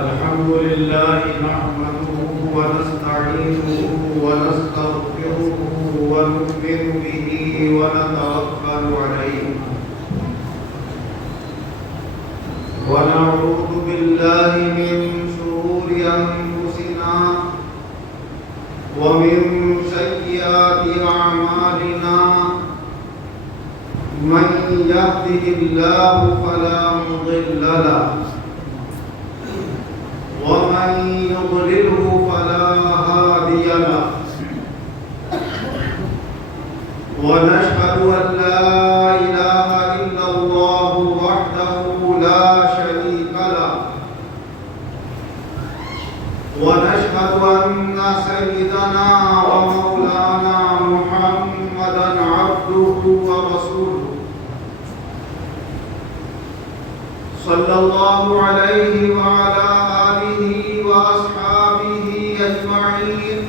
الحمد لله نحمده ونستعينه ونستغفره ونؤمن به ونتوكل عليه ونعوذ بالله من شرور أنفسنا ومن سيئات أعمالنا من يهده الله فلا مضل له ومن يضلله فلا هادي له ونشهد أن لا إله إلا الله وحده لا شريك له ونشهد أن سيدنا ومولانا محمدا عبده ورسوله صلى الله عليه وعلى آله وأصحابه أجمعين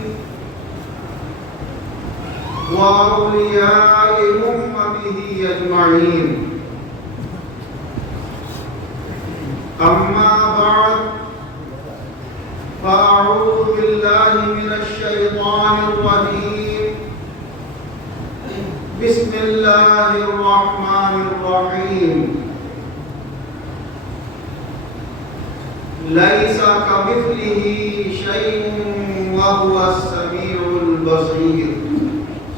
وأولياء أمته أجمعين أما بعد فأعوذ بالله من الشيطان الرجيم بسم الله الرحمن الرحيم ليس كمثله شيء وهو السميع البصير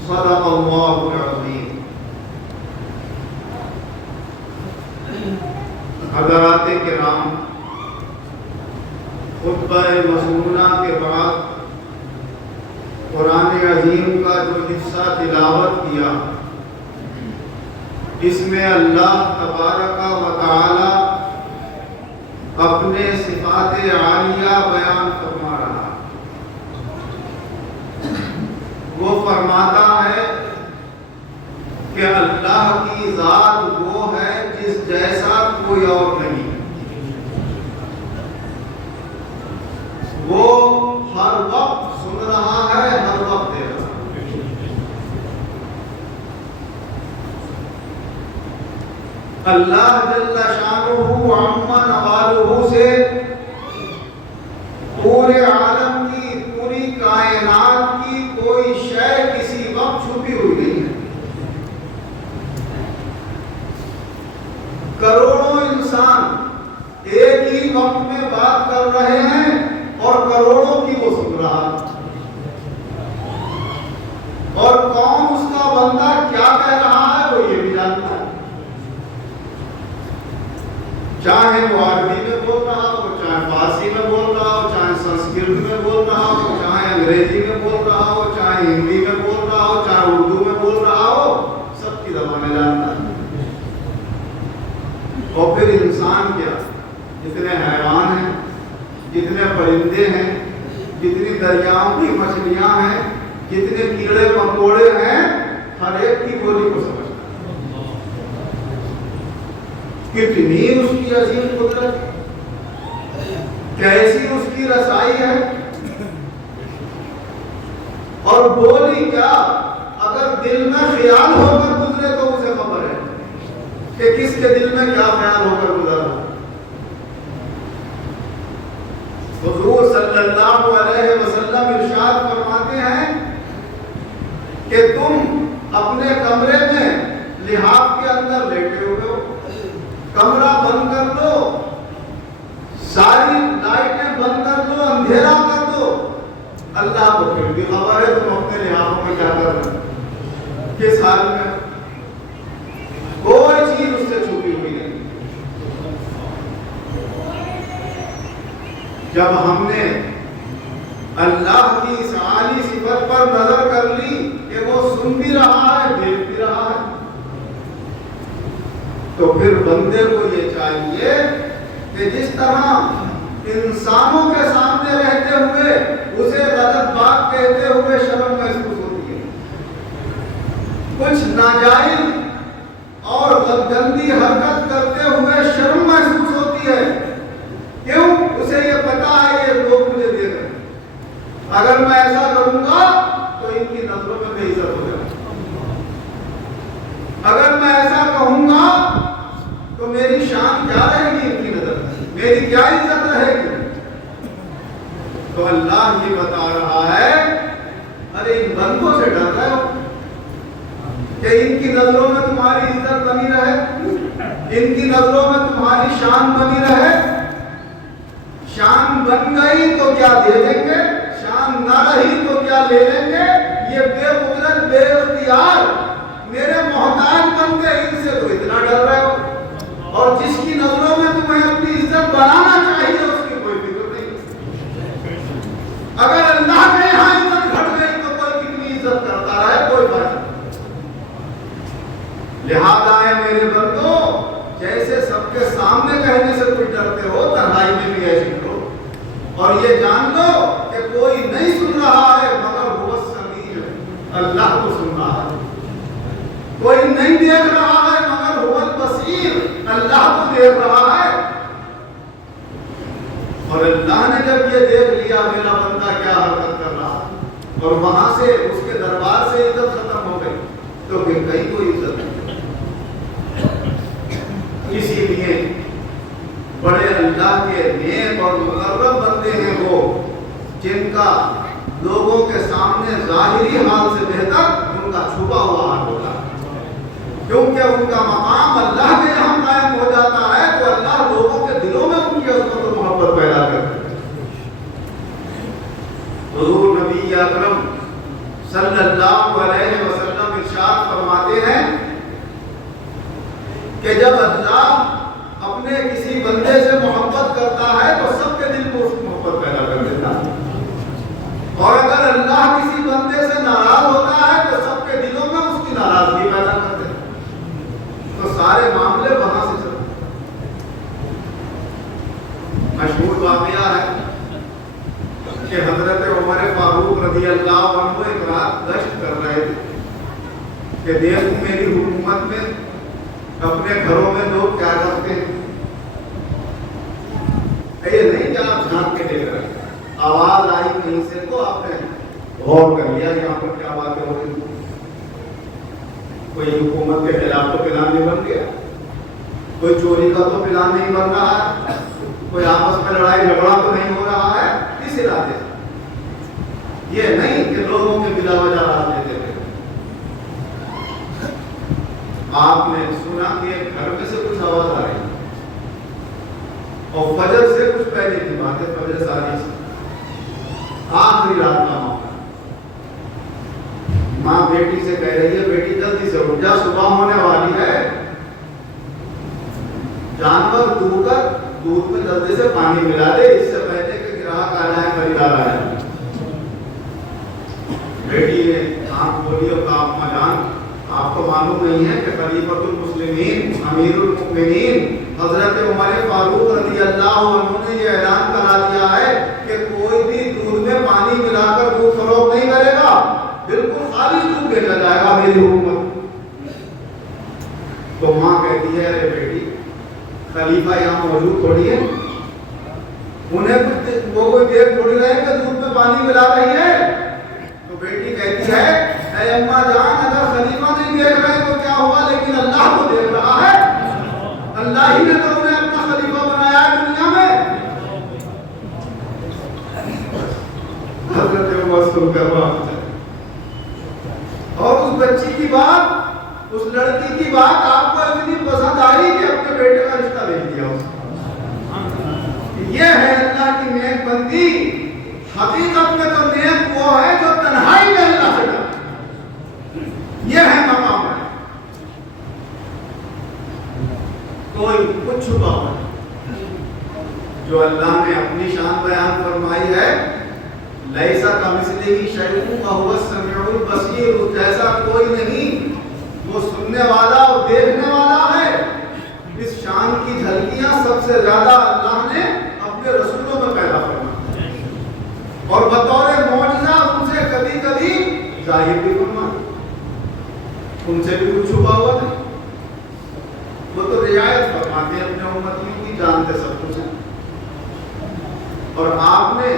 صدق الله العظيم. حضرات کرام، خطبہ مسنونہ کے بعد قرآن عظیم کا جو حصہ تلاوت کیا، اس میں اللہ تبارک و تعالی اپنے صفات عالیہ بیان فرما رہا. وہ فرماتا ہے کہ اللہ کی ذات وہ ہے جس جیسا کوئی اور نہیں. وہ ہر وقت سن رہا ہے، ہر وقت دے رہا ہے. اللہ جل شانہ عما نوالہ سے پورے عالم کی، پوری کائنات کی کوئی شے کسی وقت چھپی ہوئی نہیں ہے. کروڑوں انسان ایک ہی وقت میں بات کر رہے ہیں اور کروڑوں کی وہ سن رہا ہے، اور کون اس کا بندہ کیا کہہ رہا ہے وہ یہ بھی جانتا ہے. چاہے وہ عربی میں بول رہا ہو، چاہے فارسی میں بول رہا ہو، چاہے سنسکرت میں بول رہا ہو، چاہے انگریزی میں بول رہا ہو، چاہے ہندی میں بول رہا ہو، چاہے اردو میں بول رہا ہو، سب کی زبانیں جانتا ہے. اور پھر انسان کیا، جتنے حیوان ہیں، جتنے پرندے ہیں، جتنی دریاؤں کی مچھلیاں ہیں، جتنے کیڑے مکوڑے ہیں، ہر ایک کی بولی کو سمجھتا ہے. کتنی اس کی عظیم قدرت، کیسی اس کی رسائی ہے. اور بولی کیا، اگر دل میں خیال ہو کر گزرے تو اسے خبر ہے کہ کس کے دل میں کیا خیال ہو کر گزر رہا. حضور صلی اللہ علیہ وسلم ارشاد فرماتے ہیں کہ تم اپنے کمرے میں لحاف کے اندر لیٹے ہوئے ہو، کمرہ بند کر دو، ساری لائٹیں بند کر دو، اندھیرا کر دو، اللہ کو پھر بھی خبر ہے تم اپنے لحافوں میں کیا کر رہے ہو، کس حال میں. کوئی چیز اس سے چھپی ہوئی نہیں. جب ہم نے اللہ کی اس عالی صفت پر نظر کر لی کہ وہ سن بھی رہا ہے، دیکھ بھی رہا ہے، تو پھر بندے کو یہ چاہیے کہ جس طرح انسانوں کے سامنے رہتے ہوئے اسے غلط بات کہتے ہوئے شرم محسوس ہوتی ہے، کچھ ناجائز اور گندی حرکت کرتے ہوئے شرم محسوس ہوتی ہے. کیوں؟ اسے یہ پتا ہے یہ لوگ مجھے دیکھ رہے ہیں، اگر میں ایسا کروں گا تو ان کی نظروں میں بے عزت ہو جائے گا، اگر میں ایسا کہوں گا تو میری شان کیا رہے گی ان کی نظر میں، میری کیا عزت رہے گی. ان کی نظروں میں تمہاری شان بنی رہے. شان بن گئی تو کیا دے دیں گے, شان نہ رہی تو کیا لے لیں گے. یہ بے قدرت بے اختیار میرے محتاج بن گئے, ان سے تو اتنا ڈر رہے ہو. اور جس کی نظروں میں تمہیں اپنی عزت بنانا چاہیے اس کی کوئی فکر نہیں. اگر اللہ کے یہاں عزت گھٹ گئی تو کوئی کتنی عزت کرتا رہے, کوئی فرق نہیں. لہذا ہے میرے بندو, جیسے سب کے سامنے کہنے سے کچھ ڈرتے ہو, تنہائی میں بھی ایسے کرو. اور یہ جان لو کہ کوئی نہیں سن رہا ہے مگر وہ سمیع, اللہ کو سن رہا ہے. کوئی نہیں دیکھ رہا ہے مگر وہ البصیر, اللہ کو دیکھ رہا ہے. اور اللہ نے جب یہ دیکھ لیا میرا بندہ کیا حرکت کر رہا اور وہاں سے اس کے دربار سے عزت ختم ہو گئی, تو پھر کہیں کوئی عزت نہیں. اسی لیے بڑے اللہ کے نیک اور مقرب بندے ہیں وہ جن کا لوگوں کے سامنے ظاہری حال سے بہتر ان کا چھپا ہوا حال ہوتا ہے. کیونکہ ان کا مقام اللہ کے یہاں قائم ہو جاتا ہے تو اللہ لوگوں کے دلوں میں ان کی عظمت و محبت پیدا کرتا ہے. حضور نبی اکرم صلی اللہ علیہ وسلم ارشاد فرماتے ہیں کہ جب اللہ اپنے کسی بندے سے محبت کرتا ہے تو سب کے دل کو اس کی محبت پیدا کر دیتا ہے. اور اگر اللہ کسی بندے سے ناراض ہوتا ہے تو سب کے دلوں میں اس کی ناراضگی پیدا کر دیتا ہے. تو سارے معاملے وہاں سے چلتے ہیں. مشہور واقعہ ہے کہ حضرت عمر فاروق رضی اللہ عنہ ایک رات گشت کر رہے تھے کہ دیکھو میری حکومت میں اپنے گھروں میں لوگ کیا کرتے ہیں. یہ نہیں کہ آپ جھانک کے دیکھ رہے ہیں, آواز آئی کہیں سے تو آپ نے غور کر لیا یہاں پر کیا باتیں ہو رہی. کوئی حکومت کے خلاف تو پلان نہیں بن گیا, کوئی چوری کا تو پلان نہیں بن رہا ہے, کوئی آپس میں لڑائی جھگڑا تو نہیں ہو رہا ہے اس ارادے سے. یہ نہیں کہ لوگوں کے بلا وجہ رات لیتے تھے. آپ نے سنا کہ گھر میں سے کچھ آواز آ رہی اور فجر سے کچھ پہلے کی بات ہے, فجر ساری سے آخری رات کا موقع. ماں بیٹی سے کہہ رہی ہے بیٹی جلدی سے اٹھ جا, صبح ہونے والی ہے. جانور دور کر دودھ میں جلدی سے پانی ملا دے اس سے پہلے کہ گراہک آ جائے, خریدار آ جائے. بیٹی نے آنکھ کھولی اور کہا اما جان آپ کو معلوم نہیں ہے کہ خلیفۃ المسلمین امیر المؤمنین حضرت عمر فاروق رضی اللہ عنہ نے یہ اعلان کرا دیا ہے کہ کوئی بھی دودھ میں پانی ملا کر دودھ فروخت نہیں کرے گا, بالکل خالی دودھ بھیجا جائے گا میری حکومت. تو ماں کہتی ہے ارے بیٹی خلیفہ یہاں موجود تھوڑی ہے, انہیں وہ کوئی دیکھ تھوڑی رہے کہ دودھ میں پانی ملا رہی ہے. تو بیٹی کہتی ہے اے اماں جان اگر خلیفہ نہیں دیکھ رہے تو کیا ہوا, لیکن اللہ کو دیکھ رہا ہے. اللہ ہی نے تو انہیں اپنا خلیفہ بنایا ہے دنیا میں. حضرت عمر سن کر وہاں اور اس بچی کی بات, اس لڑکی کی بات آپ کو اتنی پسند آئی کہ اپنے بیٹے کا رشتہ بھیج دیا اس کو. یہ ہے اللہ کی نیک بندی. حقیقت میں تو نیک وہ ہے جو تنہائی میں اللہ سے ڈرتا ہے. یہ ہے مقام ہے. کوئی کچھ چھپا ہوا جو اللہ نے اپنی شان بیان فرمائی ہے, لیسا کمثلہ شیء وہو السمیع البصیر, جیسا کوئی نہیں, وہ سننے والا اور دیکھنے والا ہے. اس شان کی جھلکیاں سب سے زیادہ اللہ نے اپنے رسولوں میں پیدا فرمائی اور بطور معجزہ ان سے کبھی کبھی ظاہر بھی فرمائی. ان سے بھی کچھ چھپا ہوا نہیں. وہ تو رعایت فرماتے ہیں اپنے امتیوں کی, جانتے سب کچھ ہے. اور آپ نے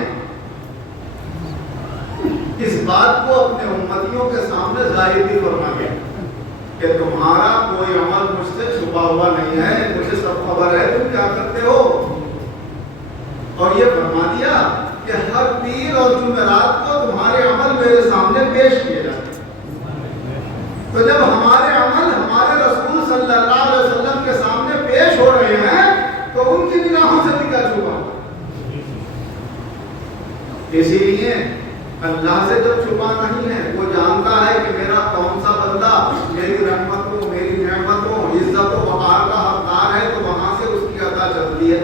اس بات کو اپنے امتیوں کے سامنے ظاہر بھی فرما دیا کہ تمہارا کوئی عمل مجھ سے چھپا ہوا نہیں ہے, مجھے سب خبر ہے تم کیا کرتے ہو. اور یہ فرما دیا کہ ہر پیر اور جمعرات کو تمہارے عمل میرے سامنے پیش کیے جاتے. تو جب ہمارے عمل ہمارے رسول صلی اللہ علیہ وسلم کے سامنے اسی لیے اللہ سے جب چھپا نہیں ہے، وہ جانتا ہے کہ میرا کون سا بندہ میری رحمتوں، میری نعمتوں، عزت و وقار کا حقدار ہے، تو وہاں سے اس کی عطا چلتی ہے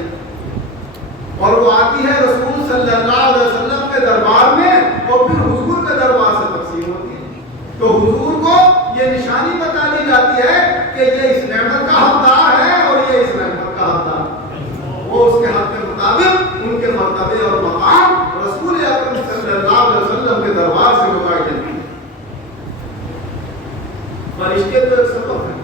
اور وہ آتی ہے رسول صلی اللہ علیہ وسلم کے دربار میں اور پھر حضور کے دربار سے تقسیم ہوتی ہے۔ تو حضور کو یہ نشانی بتا دی جاتی ہے کہ یہ اس نعمت کا حقدار ہے اور یہ اس نعمت کا حقدار ہے، وہ اس کے حق کے مطابق ان کے مرتبے اور مقام رسول اکرم صلی اللہ علیہ وسلم کے دربار سے بتائے جاتے ہیں۔ فرشتے تو ایک سبب ہے،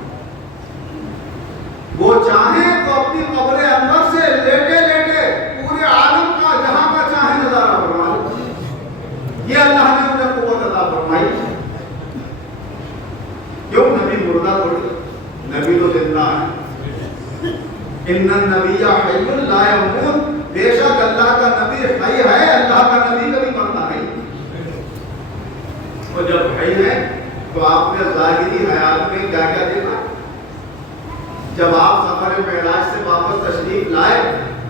وہ چاہیں تو اپنی قبر انور سے لیٹے لیٹے پورے عالم کا جہاں کا چاہے نظارہ فرما لے، یہ اللہ نے انہیں قوت عطا فرمائی۔ کیوں؟ نبی مردہ تھوڑی، نبی تو زندہ ہے۔ ان النبی حی لا یموت، بے شک اللہ کا نبی حی ہے، اللہ کا نبی کبھی مرتا نہیں۔ اور جب حی ہے تو آپ نے ظاہری حیات میں کیا کیا دیکھا؟ جب آپ سفر معراج سے واپس تشریف لائے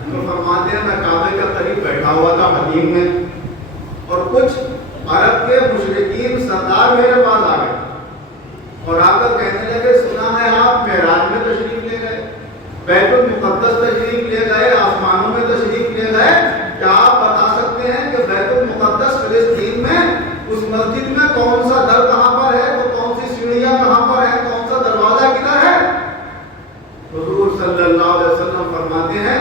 تو فرماتے ہیں میں کعبے کے قریب بیٹھا ہوا تھا حدیم میں، اور کچھ عرب کے مشرکین سردار میرے پاس آ گئے اور آ کر کہنے لگے سنا ہے آپ معراج میں تشریف لے گئے، بیت المقدس تشریف لے گئے، آسمانوں میں تشریف لے گئے، کیا آپ بتا سکتے ہیں کہ بیت المقدس فلسطین میں اس مسجد میں کون سا در کہاں پر ہے، تو کون سی سیڑھیاں کہاں پر ہے، کون سا دروازہ کدھر ہے؟ حضور صلی اللہ علیہ وسلم فرماتے ہیں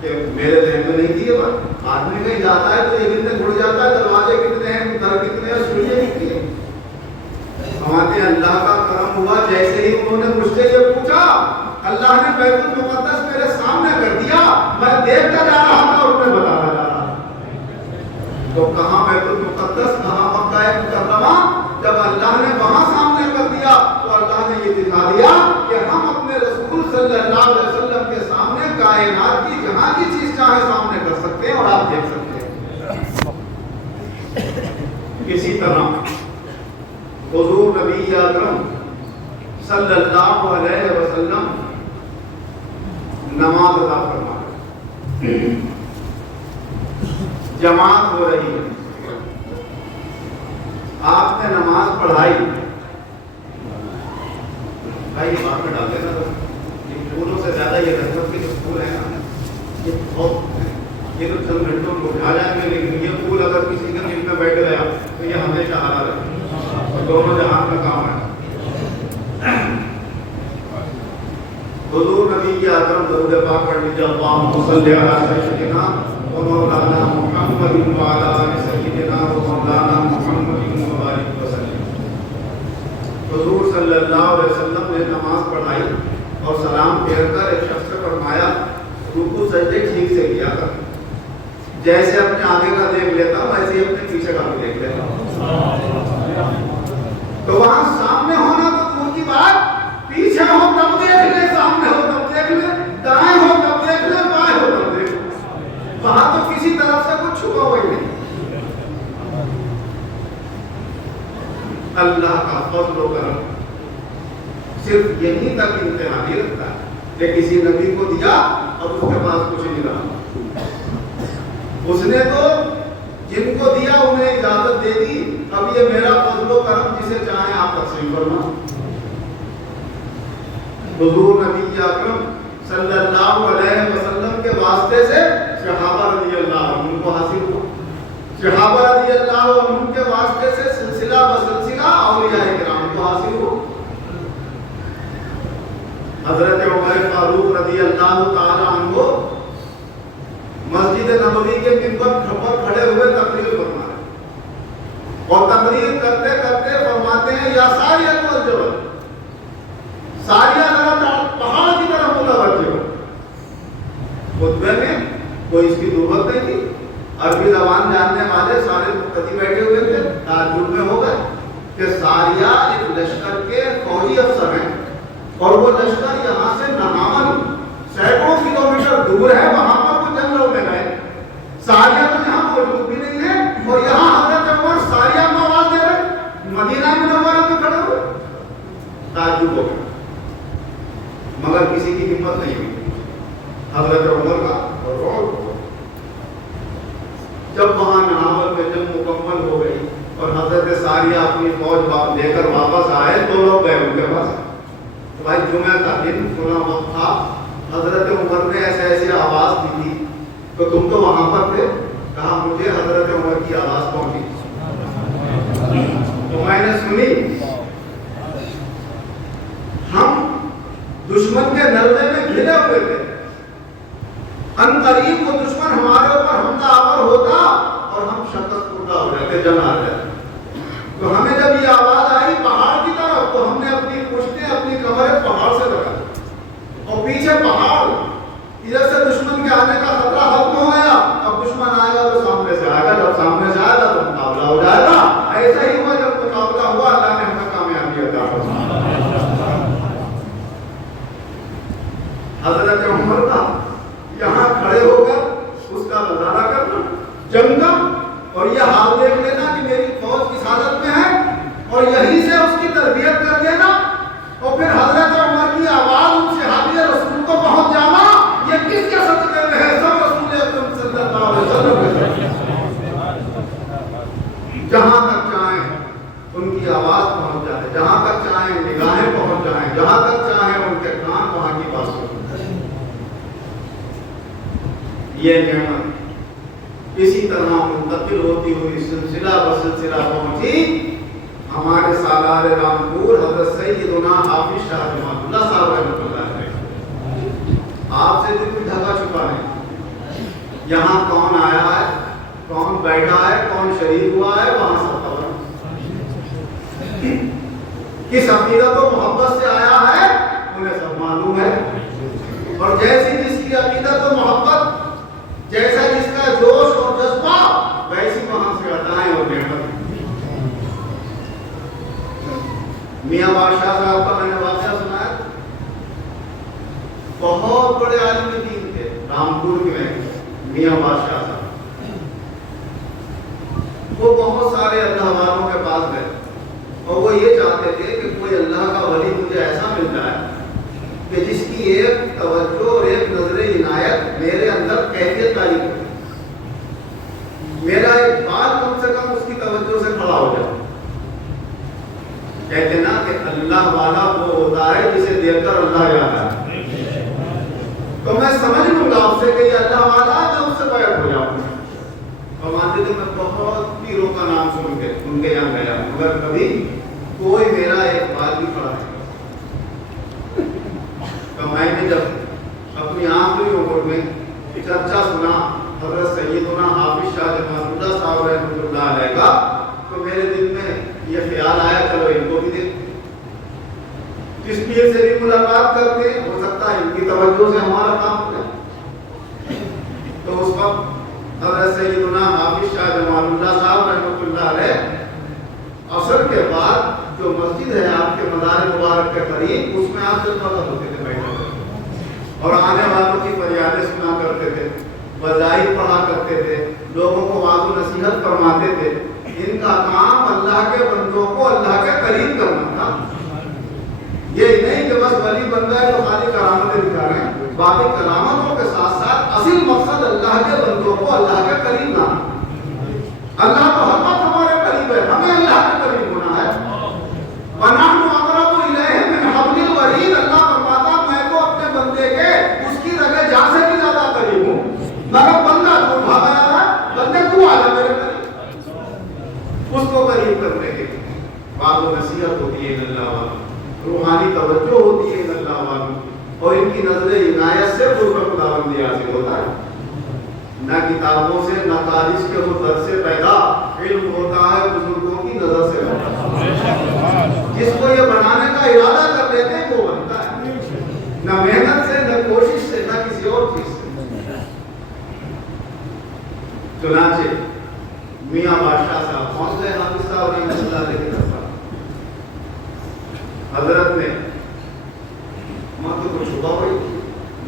کہ میرے ذہن میں نہیں تھی یہ بات، آدمی کہیں جاتا ہے تو یہ کتنے گھڑ جاتا ہے دروازے کتنے ہیں، در کتنے ہیں، سیڑھیاں کتنی ہیں۔ فرماتے ہیں اللہ کا کرم ہوا، جیسے ہی انہوں نے مجھ سے یہ پوچھا اللہ نے بیت المقدس میرے سامنے کر دیا، میں دیکھتا جا رہا تھا اور انہیں بتاتا جا رہا تھا۔ تو کہاں بیت المقدس، کہاں مکہ مکرمہ، جب اللہ نے وہاں سامنے کر دیا تو اللہ نے یہ دکھا دیا کہ ہم اپنے رسول صلی اللہ علیہ وسلم کے سامنے کائنات کی جہاں کی چیز چاہے سامنے کر سکتے ہیں اور آپ دیکھ سکتے ہیں۔ اسی طرح حضور نبی اکرم صلی اللہ علیہ وسلم نماز ادا فرمائے، جماعت ہو رہی ہے، آپ نے نماز پڑھائی، بھائی بات میں ڈال دینا تو یہ پھولوں سے زیادہ یہ رحمت کے جو پھول ہیں نا یہ بہت، یہ تو چند گھنٹوں کو اٹھا جائیں گے، لیکن یہ پھول اگر کسی کے دل میں بیٹھ گیا تو یہ ہمیشہ ہرا رہے اور دونوں جہان کا کام ہے۔ حضور نبی اکرم درود پاک پڑھ لیجیے، اللہم صلی علی سیدنا و مولانا محمد و علی آل سیدنا و مولانا محمد وبارک وسلم۔ حضور صلی اللہ علیہ وسلم نے نماز پڑھائی اور سلام پھیر کر ایک شخص سے فرمایا رکوع سجدے ٹھیک سے کیا کر، جیسے اپنے آگے کا دیکھ لیتا ویسے ہی اپنے پیچھے کا بھی دیکھ لیتا۔ تو وہاں سامنے ہونا تو دور کی بات، پیچھے ہو تب دیکھ لے، سامنے ہو تب دیکھ لے، دائیں ہو تب دیکھ لے، بائیں ہو تب دیکھ لے، وہاں تو کسی طرف سے کچھ چھپا ہوا ہی نہیں۔ اللہ کا فضل و کرم صرف یہیں تک انتہا نہیں رکھتا ہے کہ کسی نبی کو دیا اور اس کے پاس کچھ نہیں رہا، اس نے تو جن کو دیا انہیں اجازت دے دی، اب یہ میرا فضل و کرم جسے چاہیں آپ تقسیم کرنا۔ حضور نبی اکرم صلی اللہ علیہ وسلم کے واسطے سے صحابہ رضی اللہ عنہ کو حاصل ہوا، صحابہ رضی اللہ عنہ کے واسطے سے سلسلہ بسلسلہ اولیاء کرام کو حاصل ہوا۔ حضرت عمر فاروق رضی اللہ تعالی عنہ مسجد نبوی کے منبر پر کھڑے ہوئے تقریر فرما رہے اور تقریر کرتے کرتے فرماتے ہیں یا ساریہ الجبل، ساریہ ذرا پہاڑ کی طرف متوجہ ہو۔ خطبے میں کوئی اس کی ضرورت نہیں تھی، عربی زبان جاننے والے سارے مقتدی بیٹھے ہوئے تھے، تعجب میں ہو گئے کہ ساریہ ایک لشکر کے فوجی افسر ہیں اور وہ لشکر یہاں سے نامعلوم سینکڑوں کلومیٹر دور ہے، وہاں پر وہ جنگلوں میں گئے، ساریہ تو یہاں موجود بھی نہیں ہے اور یہاں حضرت عمر ساریہ میں آواز دے رہے، مدینہ منورہ میں کھڑے ہوئے، تعجب ہو گیا مگر کسی کی ہمت نہیں ہوئی۔ حضرت عمر کا جب وہاں نہاول میں جب مکمل ہو گئی اور حضرت ساریہ اپنی فوج لے کر واپس آئے تو لوگ گئے ان کے پاس. بھائی جمعہ کا دن فلاں وقت تھا, حضرت عمر نے ایسے ایسی آواز دی تھی تو تم تو وہاں پر تھے. کہا مجھے حضرت عمر کی آواز پہنچی تو میں نے سنی. ہم دشمن کے نلے میں گھرے ہوئے تھے, ان قریب وہ دشمن ہمارے اوپر حملہ آور ہوتا اور ہم شکست خوردہ ہو جاتے, جل آ جاتے. تو ہمیں جب یہ آواز آئی پہاڑ کی طرف تو ہم نے اپنی پشتیں اپنی کمریں پہاڑ سے لگا اور پیچھے پہاڑ, ادھر سے دشمن کے آنے کا خطرہ ختم ہو گیا. اب دشمن آئے گا تو سامنے سے آئے گا, جب سامنے سے آئے گا تو مقابلہ ہو جائے گا. ایسا ہی ہوا, جب مقابلہ ہوا اللہ نے ہمیں کامیابی عطا فرمائی. حضرت عمر کا یہاں کھڑے ہو کر اس کا نظارہ کرنا جنگ کا, اور یہ حال دیکھ لینا کہ میری فوج کس حالت میں ہے اور یہیں سے اس کی تربیت کر دینا, اور پھر حضرت عمر کی آواز ان صحابی رسول کو پہنچ جانا, یہ کس کے صدقے میں ہے؟ سب رسول اکرم صلی اللہ علیہ وسلم جہاں تک چاہیں ان کی آواز پہنچ جائے, جہاں تک چاہیں نگاہیں پہنچ جائیں, جہاں تک چاہیں ان کے کان وہاں کی بات سنیں. یہ نعمت اسی طرح منتقل ہوتی ہوئی سلسلہ بسلسلہ پہنچی ہمارے سالار رامپور حضرت سیدنا حافظ شاہ جماعت اللہ صاحب رحمۃ اللہ علیہ. آپ سے بھی کوئی دھگا چھپا نہیں, یہاں کون آیا ہے, کون بیٹھا ہے, کون شہید ہوا ہے, وہاں سب خبر. کس عقیدت و محبت سے آیا ہے انہیں سب معلوم ہے, اور جیسی جس کی عقیدت و محبت, جیسا جس کا جوش اور جذبہ, ویسی وہاں سے عطائیں اور نعمت. میاں بادشاہ صاحب کا میں نے واقعہ سنایا, بہت بڑے عالم دین تھے رامپور میں میاں بادشاہ صاحب. وہ بہت سارے اللہ والوں کے پاس گئے اور وہ یہ چاہتے تھے کہ کوئی اللہ کا ولی مجھے ایسا مل جائے کہ جس کی ایک توجہ اور ایک نظر عنایت میرے اندر کیفیت تاری ہو, میرا ایک بال کم سے کم اس کی توجہ سے کھڑا ہو جائے. کہتے نا کہ اللہ والا وہ ہوتا ہے جسے دیکھ کر اللہ یاد آئے. تو میں سمجھ لوں گا آپ سے کہ یہ اللہ والا ہے, میں اس سے بیعت ہو جاؤں گا. اور مانتے تھے میں بہت پیروں کا نام سن کے ان کے یہاں گیا, مگر کبھی کوئی میرا ایک بال بھی کھڑا نہیں. تو میں نے جب اپنی آخری عمر میں چرچا سنا حضرت سیدنا حافظ شاہ جماعت اللہ صاحب رحمۃ اللہ علیہ کا, تو میرے دل میں یہ خیال آیا چلو ان کو بھی دیکھ, کس پیر سے بھی ملاقات کرتے ہیں, ہو سکتا ہے ان کی توجہ سے ہمارا کام ہو جائے. تو اس وقت حضرت سیدنا حافظ شاہ جماعت اللہ صاحب رحمۃ اللہ علیہ عصر کے بعد جو مسجد ہے آپ کے مزار مبارک کے قریب, اس میں آپ جلوہ ہوتے تھے بیٹھے اور آنے والوں کی فریادیں سنا کرتے تھے, وظائف پڑھا کرتے تھے, لوگوں کو واعظ و نصیحت فرماتے تھے. ان کا کام اللہ کے بندوں کو اللہ کے قریب کرنا تھا. یہ نہیں کہ بس ولی بندہ ہے تو خالی کرامتیں دکھا رہے ہیں, باقی کرامتوں کے ساتھ ساتھ اصل مقصد اللہ کے بندوں کو اللہ کے قریب لانا. اللہ تو ہر وقت ہمارے قریب ہے, ہمیں اللہ کے قریب ہونا ہے. وَنَحْنُ أَقْرَبُ إِلَيْهِ مِنْ حَبْلِ الْوَرِيدِ, اللہ فرماتا میں تو اپنے بندے کے اس کی رگے جان سے بھی زیادہ قریب ہوں. مگر بندہ تو بھاگا جا رہا ہے, بندے تو آ جا میرے قریب. اس کو قریب کرنے کے بعض و نصیحت ہوتی ہے اللہ والوں, روحانی توجہ ہوتی ہے اللہ والوں, اور ان کی نظر عنایت سے قرب خداوندی حاصل ہوتا ہے. نہ کتابوں سے نہ تاریخ کے وہ در سے پیدا علم ہوتا ہے, بزرگوں کی نظر سے پیدا. جس کو یہ بنانے کا ارادہ کر لیتے ہیں وہ بنتا ہے, نہ محنت سے, نہ کوشش سے, نہ کسی اور چیز سے. چنانچہ میاں بادشاہ صاحب پہنچ گئے حافظ صاحب رحمۃ اللہ علیہ کی طرف. حضرت نے مت کو چھپا ہوئی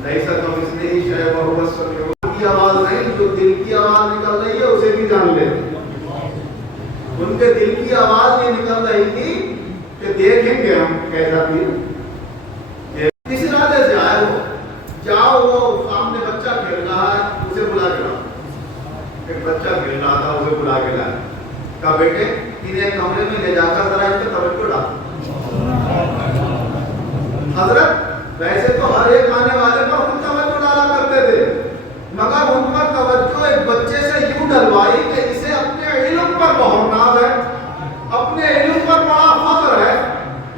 نہیں سکا, اس نے ہی شاید بہت سمجھو کی آواز نہیں, جو دل کی آواز نکل رہی ہے اسے بھی جان لے. ان کے دل کی آواز یہ نکل رہی تھی کہ دیکھیں گے ہم کیسا بھی. کس ارادے سے آئے ہو, جاؤ وہ سامنے بچہ کھیل رہا ہے اسے بلا کے لاؤ. ایک بچہ کھیل سے بلا کے لایا. کہا بیٹے انہیں کمرے میں لے جا کر ذرا ان پہ توجہ ڈال. حضرت ویسے تو ہر ایک آنے والے پر خود توجہ ڈالا کرتے تھے، مگر ان پر توجہ ایک بچے سے یوں ڈلوائی کہ اسے اپنے علم پر بہت ناز ہے، اپنے علم پر بڑا فخر ہے،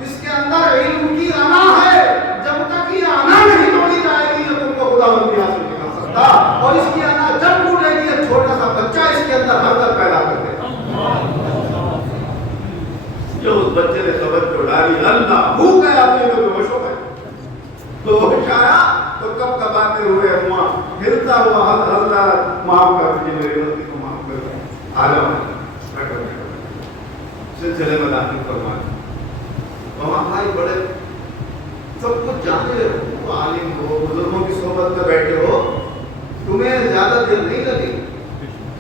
اس کے اندر علم کی انا ہے. جب تک یہ انا نہیں توڑی جائے گی یہ تم کو خدا بندی حاصل نہیں کر سکتا، اور اس کی انا جب ٹوٹے گی ایک چھوٹا سا بچہ اس کے اندر حرکت پیدا کر دے گا. جو اس بچے نے توجہ ڈالی اللہ ہو گیا اپنے کو بے ہوش ہو گئے. تو ہوش آیا تو کب کباتے ہوئے ہوا گرتا ہوا حضرت معاف کر دیجیے میری غلطی کو معاف کر دیں. آ جاؤ سلسلے میں داخل فرمائے. وہاں بھائی بڑے سب کچھ جانے ہو، عالم ہو، بزرگوں کی صحبت میں بیٹھے ہو، تمہیں زیادہ دیر نہیں لگے.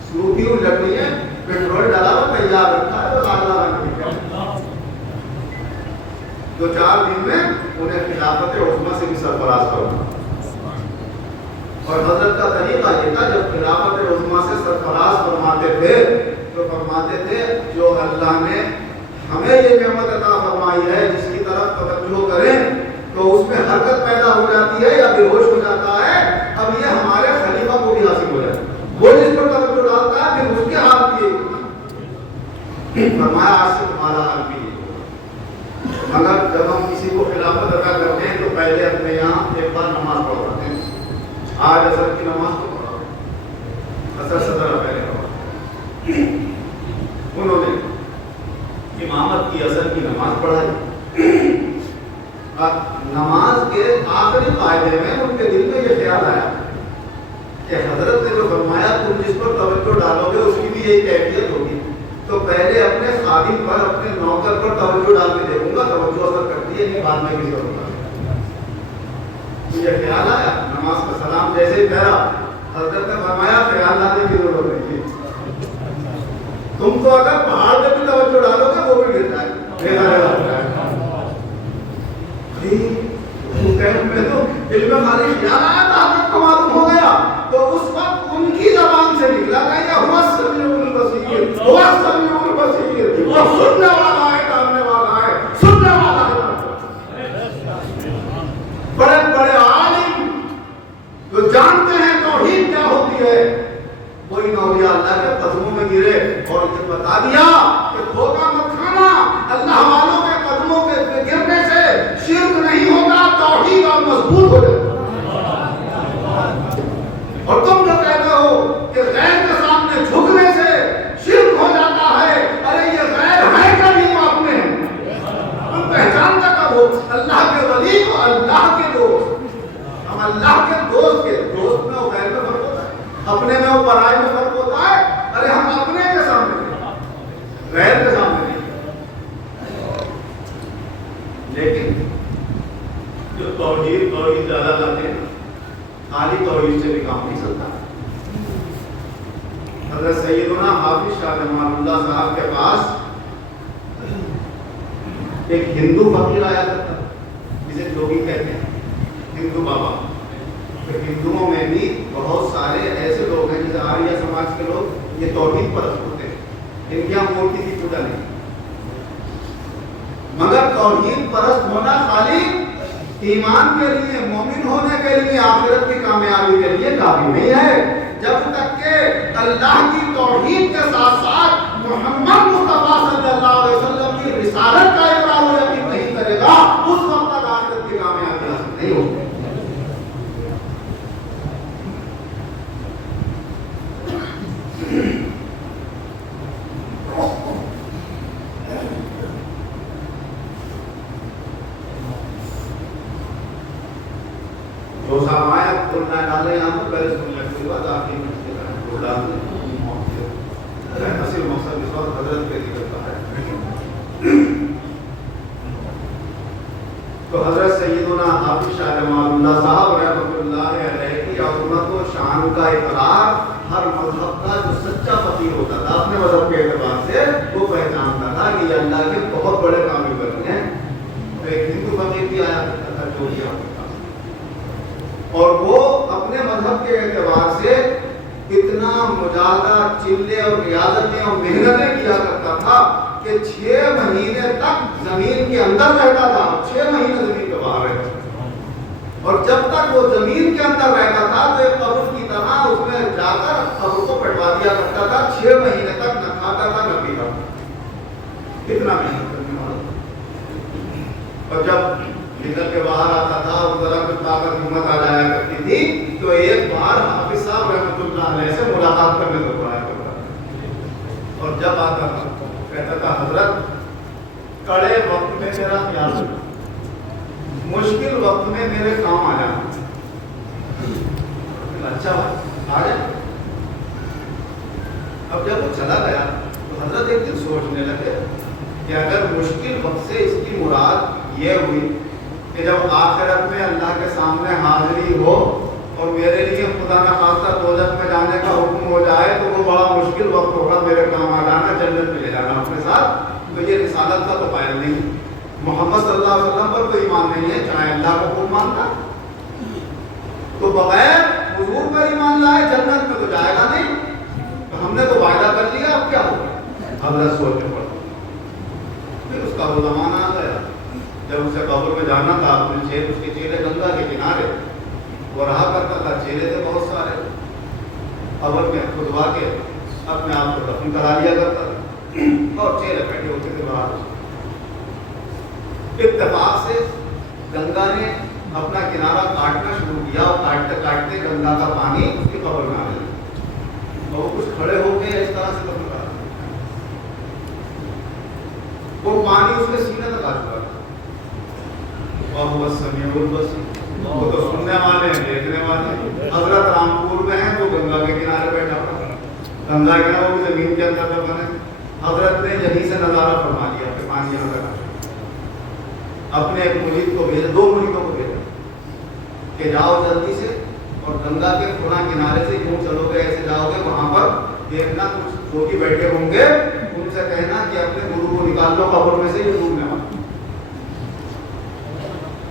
سوکھی ہوئی لکڑی ہے، پیٹرول ڈالا ہوا تیار رکھا ہے، بس آگ لگا کے 2-4 دن میں انہیں خلافت عظمیٰ سے بھی سرفراز کرنا. اور حضرت کا طریقہ یہ تھا جب خلافت عظمیٰ سے سرفراز فرماتے تھے تو فرماتے تھے جو اللہ نے ہمیں یہ نعمت عطا فرمائی ہے جس کی طرف توجہ کریں تو اس میں حرکت پیدا ہو جاتی ہے یا بے ہوش ہو جاتا ہے. اب یہ ہمارے خلیفہ کو بھی حاصل ہو جائے، وہ جس پر توجہ ڈالتا ہے پھر اس کے ہاتھ کی فرمایا آج سے تمہارا حال بھی. مگر جب ہم کسی کو خلافت عطا کرتے ہیں تو پہلے اپنے یہاں ایک بار نماز پڑھواتے ہیں. آج عصر کی نماز تو پڑھا، عصر صدر پہلے پڑھا، انہوں نے امامت کی عصر کی نماز پڑھائی. نماز کے آخری قاعدے میں ان کے دل میں یہ خیال آیا کہ حضرت نے جو فرمایا تم جس پر توجہ ڈالو گے اس کی بھی یہی کیفیت ہوگی، تو پہلے اپنے خادم پر اپنے نوکر پر توجہ ڈال کے دیکھوں گا توجہ اثر کرتی ہے نہیں بعد میں کسی اور. مجھے خیال آیا نماز کا سلام جیسے ہی پھیرا حضرت نے فرمایا خیال لانے کی ضرورت نہیں ہے، تم تو اگر پہاڑ پہ بھی توجہ ڈالو گے وہ بھی گر جائے گا. میں تو دل میں خالی خیال آیا تھا حضرت کو معلوم ہو گیا تو اس وقت ان کی زبان سے نکلا کہ یہ ہوا سمیع البصیر، ہوا سمیع البصیر، وہ سننے والا ہے جاننے والا ہے، سننے والا ہے. بڑے بڑے عالم جو جانتے ہیں توحید کیا ہوتی ہے وہ ان اولیاء اللہ کے قدموں میں گرے اور یہ بتا دیا کہ دھوکہ مت کھانا، اللہ والوں کے قدموں کے گرنے سے شرک نہیں ہوتا، توحید اور مضبوط ہو جاتا. اور تم جو کہتے ہو کہ غیر کے سامنے جھکنے سے شرک ہو جاتا ہے، ارے یہ غیر ہے کبھی وہ اپنے تم پہچانتا کب ہو اللہ کے ولی کو اللہ کے دوست. ہم اللہ کے دوست میں وہ غیر میں فرق ہوتا ہے، اپنے میں وہ پرائے میں فرق ہوتا ہے. ارے ہم اپنے کے سامنے غیر کے سامنے نہیں. لیکن جو توحید زیادہ لاتے ہیں خالی توحید سے بھی کام نہیں چلتا. حضرت سیدنا حافظ شاہ جمال اللہ صاحب کے پاس ایک ہندو فقیر آیا کرتا جسے جوگی کہتے ہیں، ہندو بابا. ہندوؤں میں بھی بہت سارے ایسے لوگ ہیں جیسے آریہ سماج کے لوگ، یہ توحید پرست ہوتے ہیں، ان کی یہاں مورتی کی پوجا نہیں. مگر توحید پرست ہونا خالی ایمان کے لیے، مومن ہونے کے لیے، آخرت کی کامیابی کے لیے کافی نہیں ہے. جب تک کہ اللہ کی توحید کے ساتھ ساتھ محمد مصطفیٰ صلی اللہ علیہ وسلم کی رسالت کا اقرار و یقین نہیں کرے گا اس وقت تک آخرت کی کامیابی حاصل نہیں ہوگی. جو سامایت کھولنا ڈالے یہاں پر پہلے سننے کے بعد آخری مجھے کھول ڈالتے ہیں. اصل مقصد اس وقت حضرت کے ذکر کا ہے. تو حضرت سیدنا حافظ شاہ جمال اللہ صاحب رحمۃ اللہ علیہ کی عظمت و شان کا اقرار ہر مذہب کا جو سچا فقیر ہوتا تھا اپنے مذہب کے اعتبار سے وہ پہچانتا تھا کہ یہ اللہ کے بہت بڑے کامیاب ہیں. تو ایک ہندو فقیر بھی آیا کرتا تھا جو کیا، اور وہ اپنے مذہب کے اعتبار سے اتنا مجاہدہ، چلے اور ریاضتیں اور محنتیں کیا کرتا تھا کہ 6 مہینے تک زمین کے اندر رہتا تھا، 6 مہینے زمین کے باہر رہتا تھا، اور جب تک وہ زمین کے اندر رہتا تھا تو ایک قبر کی طرح اس میں جا کر قبر کو پٹوا دیا کرتا تھا، 6 مہینے تک نہ کھاتا تھا نہ پیتا تھا، اتنا محنت کرنے والا۔ اور جب نکل کے باہر آتا تھا اور ذرا کچھ طاقت ہمت آ جایا کرتی تھی تو ایک بار حافظ صاحب رحمۃ اللہ علیہ سے ملاقات کرنے کو بلایا کرتا تھا، اور جب آتا تھا کہتا تھا حضرت کڑے وقت میں میرا خیال رکھنا، مشکل وقت میں میرے کام آ جانا۔ اچھا آ جائے۔ اب جب وہ چلا گیا تو حضرت ایک دن سوچنے لگے کہ اگر مشکل وقت سے اس کی مراد یہ ہوئی کہ جب آخرت میں اللہ کے سامنے حاضری ہو اور میرے لیے خدا نہ خواستہ دوزخ میں جانے کا حکم ہو جائے تو وہ بڑا مشکل وقت ہوگا میرے کام آ جانا، جنت میں لے جانا اپنے ساتھ، تو یہ رسالت کا تو قائل نہیں، محمد صلی اللہ علیہ وسلم پر تو ایمان نہیں ہے، چاہے اللہ کو کون مانتا، تو بغیر حضور پر ایمان لائے جنت میں تو جائے گا نہیں، تو ہم نے تو وعدہ کر لیا، اب کیا ہوگا؟ حضرت سوچنے پڑا۔ پھر اس کا وہ زمانہ آ گیا جب اسے قبر میں جانا تھا، اس کے چہرے گنگا کے کنارے وہ رہا کرتا تھا، چہرے تھے بہت سارے، قبر میں کھدوا کے اپنے آپ کو دفن کرا لیا کرتا تھا اور چہرے بیٹھے ہوتے تھے باہر۔ اتفاق سے گنگا نے اپنا کنارہ کاٹنا شروع کیا اور کاٹتے کاٹتے گنگا کا پانی اس کی قبر میں آ گیا اور وہ کچھ کھڑے ہو گئے اس طرح سے دفن کرا، وہ پانی اس کے سینے تک آ چکا تھا، اور وہ سمیع البصیر، وہ تو سننے والے ہیں دیکھنے والے ہیں۔ حضرت رامپور میں ہیں تو گنگا کے کنارے بیٹھا ہوا، گنگا کے کنارے وہ بھی زمین کے اندر تو بنے، حضرت نے یہیں سے نظارہ فرما لیا کہ پانی یہاں تک اپنے ایک مرید کو بھیجا، 2 مریدوں کو بھیجا کہ جاؤ جلدی سے اور گنگا کے پورا کنارے سے یوں چلو گے، ایسے جاؤ گے، وہاں پر دیکھنا کچھ فوجی بیٹھے ہوں گے، ان سے کہنا کہ اپنے گرو کو نکال لو قبر میں سے، یہ ڈوبنے والا۔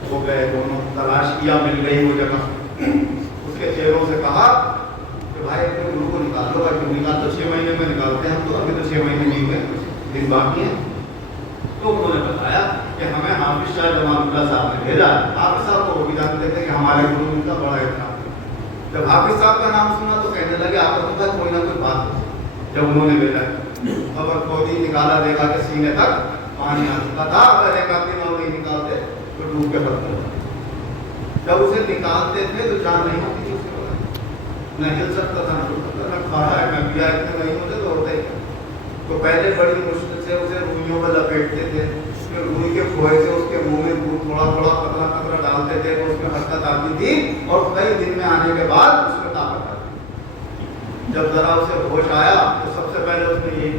وہ گئے، دونوں تلاش کیا، مل گئی وہ جگہ، اس کے چہروں سے کہا کہ بھائی اپنے گرو کو نکال لو، کیوں نکال تو 6 مہینے میں نکالتے ہیں ہم تو، ابھی تو 6 مہینے نہیں ہوئے، کچھ دن باقی ہیں۔ تو انہوں نے بتایا کہ ہمیں حافظ شاہ جمال اللہ صاحب نے بھیجا، حافظ صاحب کو وہ بھی جانتے تھے کہ ہمارے گرو ان کا بڑا احترام ہے۔ جب حافظ صاحب کا نام سنا تو کہنے لگے آپ کو پتہ کوئی نہ کوئی بات ہو۔ جب انہوں نے بھیجا خبر کھودی، نکالا، دیکھا کہ سینے تک پانی آ چکا تھا، اگر ایک آدمی اور نہیں نکالتے تو ڈوب کے ختم ہو جاتا۔ جب اسے نکالتے تھے تو جان نہیں ہوتی تھی اس کے بعد، نہ ہل سکتا تھا، نہ ڈوب سکتا تھا، نہ کھڑا ہے، نہ پیا، اتنے نہیں ہوتے تو ہوتا ہی تھا۔ تو پہلے بڑی مشکل سے اسے روئیوں میں لپیٹتے تھے، پھر روئی کے کھوئے سے اس کے منہ میں تھوڑا تھوڑا قطرہ قطرہ ڈالتے تھے تو اس میں حرکت آتی تھی، اور کئی دن میں آنے کے بعد اس میں طاقت آتی۔ جب ذرا اسے ہوش آیا تو سب سے پہلے اس نے یہی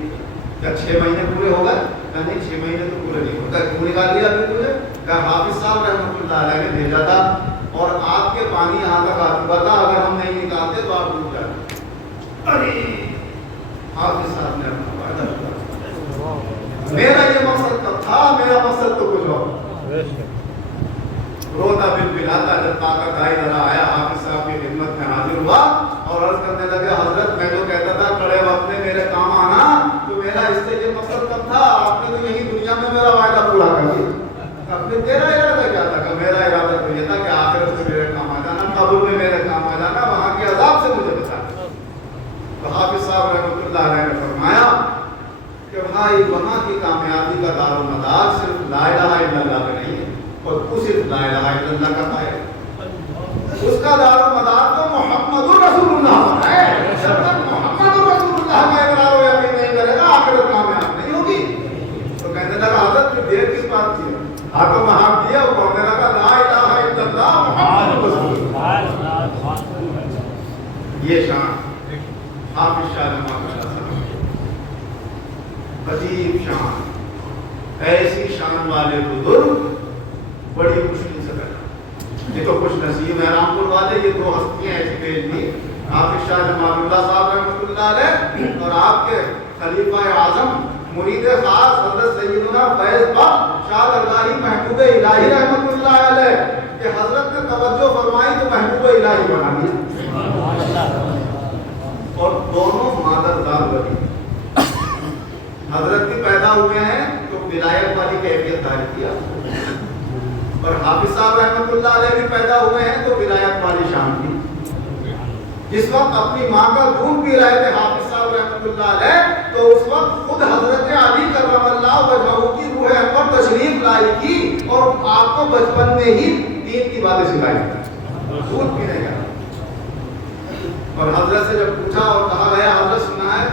کیا 6 مہینے پورے ہو گئے؟ نہیں 6 مہینے تو پورے نہیں ہوتا، کیوں نکال لیا ابھی تجھے؟ کہ حافظ صاحب رحمۃ اللہ علیہ نے بھیجا تھا اور آپ کے پانی یہاں تک آ چکا تھا، اگر ہم نہیں نکالتے تو آپ ڈوب جاتے۔ ارے حافظ صاحب نے اپنا وعدہ کیا، میرا یہ مقصد تو تھا، میرا مقصد تو کچھ اور۔ روتا بلبلاتا جب طاقت آئی، ذرا آیا، حافظ صاحب کی خدمت میں حاضر ہوا اور عرض کرنے لگا حضرت میں جو کہتا تھا کڑے وقت میں میرے کام آنا، تو میرا اس سے یہ مقصد کب تھا، آپ نے تو یہی دنیا میں میرا وعدہ پورا کر دیا، اب میں تیرا ارادہ کیا تھا؟ کہ میرا ارادہ تو یہ تھا کہ آخرت سے میرے کام آ جانا، قبر میں میرے کام آ جانا، وہاں کے عذاب سے مجھے بچانا۔ تو حافظ صاحب رحمۃ اللہ علیہ نے فرمایا کہ بھائی وہاں کی کامیابی کا دار و مدار صرف لا الہ الا اللہ کا نہیں ہے، اور تو صرف لا الہ الا اللہ کا قائل، اس کا دار و مدار تو محمد رسول اللہ ہے۔ جب تک محمد رسول اللہ کا اقرار و یقین نہیں کرے گا آخرت کامیاب نہیں ہوگی۔ تو کہنے لگا حضرت پھر دیر کس بات کی ہے؟ ہاتھوں میں ہاتھ دیا اور کہنے لگا لا الہ الا اللہ محمد رسول اللہ۔ یہ شان حافظ شاہ جمال اللہ صاحب، عجیب شان، ایسی شان والے بزرگ بڑی مشکل سے پیدا۔ یہ تو خوش نصیب ہے رامپور والے، یہ 2 ہستیاں ایسی بھیج دی، حافظ شاہ جمال اللہ صاحب رحمۃ اللہ علیہ اور آپ کے خلیفہ اعظم مرید خاص حضرت سیدنا فیض بخش شاہ درگاہی محبوب الہی رحمۃ اللہ علیہ کہ حضرت نے توجہ فرمائی تو محبوب الہی بنا دیا۔ اور دونوں مادرزاد ولی حضرت بھی پیدا ہوئے ہیں تو ولایت والی کیفیت ظاہر کیا، اور حافظ صاحب رحمۃ اللہ علیہ بھی پیدا ہوئے ہیں تو ولایت والی شان کی۔ جس وقت اپنی ماں کا دودھ پی رہے تھے حافظ صاحب رحمۃ اللہ علیہ، تو اس وقت خود حضرت علی کرم اللہ وجہہ کی روح انور تشریف لائی تھی اور آپ کو بچپن میں ہی دین کی باتیں سکھائی دودھ پینے کا۔ اور حضرت سے جب پوچھا اور کہا گیا حضرت سنا ہے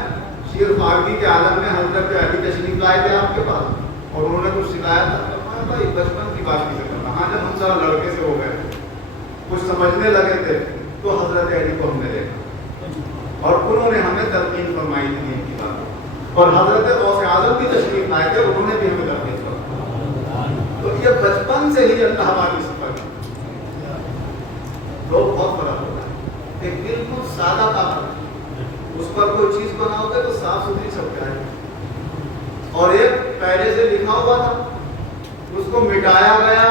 شیر فاغی کے عالم میں حضرت علی تشریف لائے تھے آپ کے پاس اور انہوں نے کچھ سکھایا تھا، بھائی بچپن کی بات نہیں کرنا، ہاں جب ہم سارا لڑکے سے ہو گئے کچھ سمجھنے لگے تھے تو حضرت علی کو ہم نے دیکھا اور انہوں نے ہمیں تلقین فرمائی تھی ان کی بات، اور حضرت غوث اعظم کی تشریف لائے تھے انہوں نے بھی ہمیں تلقین فرمائی۔ تو یہ بچپن سے ہی اللہ والی صفت لوگ بہت فرق ہوتا ہے، ایک بالکل سادہ کام اس پر کوئی چیز بناؤ گے تو صاف ستھری چھپ جائے گی، اور ایک پہلے سے لکھا ہوا تھا اس کو مٹایا گیا،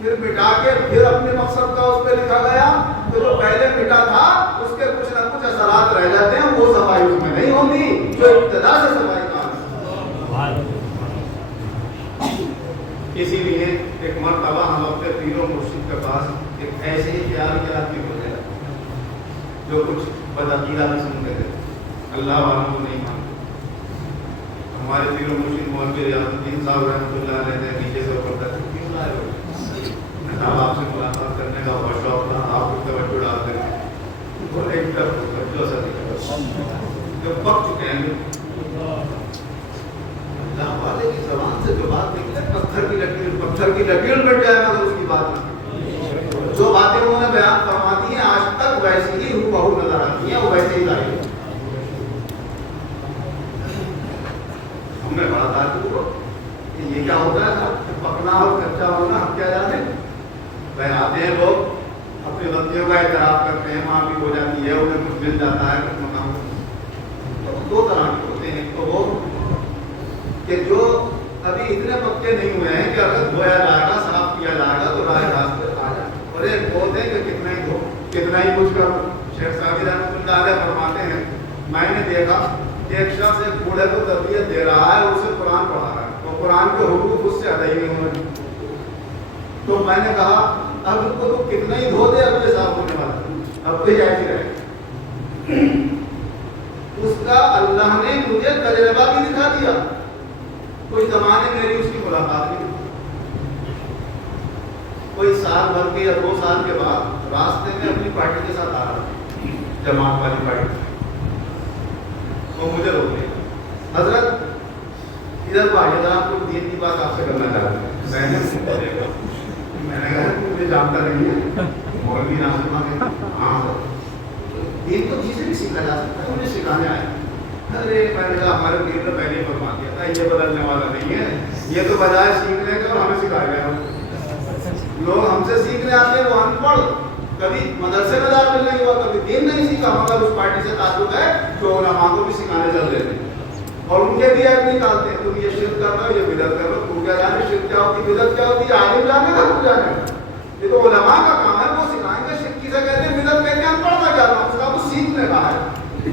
پھر مٹا کے پھر اپنے مقصد کا اس پہ لکھا گیا، تو جو پہلے مٹا تھا اس کے کچھ نہ کچھ اثرات رہ جاتے ہیں، وہ صفائی اس میں نہیں ہوتی جو ابتدا سے صفائی کا ہے۔ اسی لیے ایک مرتبہ ہم اپنے پیر و مرشد کے پاس ایک ایسے ہی خیال کے آدمی کو گیا جو کچھ بدعقیدہ بھی سنتے تھے، اللہ والوں کو نہیں مانتے۔ ہمارے پیر و مرشد مولوی ریاض الدین صاحب رحمۃ اللہ علیہ نے نیچے سے اوپر تک کیوں لائے ہو؟ آپ سے ملاقات کرنے کا بہت شوق تھا، آپ کو توجہ ڈالتے تھے، وہ ایک طرف توجہ سے جو پک چکے ہیں اللہ والے کی زبان سے جو بات نکلے پتھر کی لکیر مٹ جائے مگر اس کی بات نہیں، جو باتیں انہوں نے بیان فرما دی ہیں آج تک ویسی ہی ہو نظر آتی ہیں، وہ ویسے ہی ظاہر ہے۔ ہم نے بڑا تعجب ہوا کہ یہ کیا ہوتا ہے کہ پکنا اور کچا ہونا ہم کیا جانے، آتے ہیں لوگ اپنی غلطیوں کا اعتراف کرتے ہیں، معافی ہو جاتی ہے، انہیں کچھ مل جاتا ہے کچھ مقام۔ تو دو طرح کے ہوتے ہیں، تو وہ کہ جو ابھی اتنے پکے نہیں ہوئے ہیں کہ اگر دھویا جائے گا صاف کیا جائے گا تو راہ راست پہ آ جائے، اور ایک بولتے ہیں کہ کتنا ہی دھو کتنا ہی کچھ کرو۔ شیخ صاحب رحمۃ اللہ علیہ فرماتے ہیں میں نے دیکھا کہ ایک شخص ایک بوڑھے کو تربیت دے رہا ہے، اسے قرآن پڑھا رہا ہے، اور قرآن کے حقوق اس سے ادا ہی نہیں ہو رہے، تو میں نے کہا اب ان کو تو کتنا ہی دھو دے اب یہ صاف ہونے والا، اب تو ایسی رہے۔ اس کا اللہ نے مجھے تجربہ بھی دکھا دیا، کچھ زمانے میری اس کی ملاقات بھی، کوئی سال بھر کے یا 2 سال کے بعد راستے میں اپنی پارٹی کے ساتھ آ رہا جماعت والی پارٹی، وہ مجھے روک لیا، حضرت ادھر بھائی آپ کو دین کی بات آپ سے کرنا چاہتے ہیں۔ میں نے کہا مجھے جانتا نہیں ہے، مولوی ناصر خان ہاں دین کو کسی بھی سیکھا جا سکتا ہے، مجھے سکھانے آئے۔ ارے میں نے کہا ہمارے پیر نے پہلے ہی فرما دیا تھا یہ بدلنے والا نہیں ہے، یہ تو بجائے سیکھنے کا اور ہمیں سکھا گیا۔ لوگ ہم سے سیکھنے آتے ہیں، وہ ان پڑھ کبھی مدرسے میں داخل نہیں ہوا، کبھی دین نہیں سیکھا، مگر اس پارٹی سے تعلق ہے جو علماء کو بھی سکھانے چل رہے تھے، اور ان کے بھی ایپ نکالتے ہیں تم یہ شرک کر رہے ہو، یہ بدعت کر رہے ہو، تم کیا جانے شرک کیا ہوتی ہے بدعت کیا ہوتی ہے، عالم جانے کا تم جانے کا، یہ تو علماء کا کام ہے، وہ سکھائیں گے۔ شرک کسے کہتے ہیں، بدعت کہتے ہیں، ہم پڑھنا کیا رہا ہوں، اس کا تو سیکھنے کا ہے۔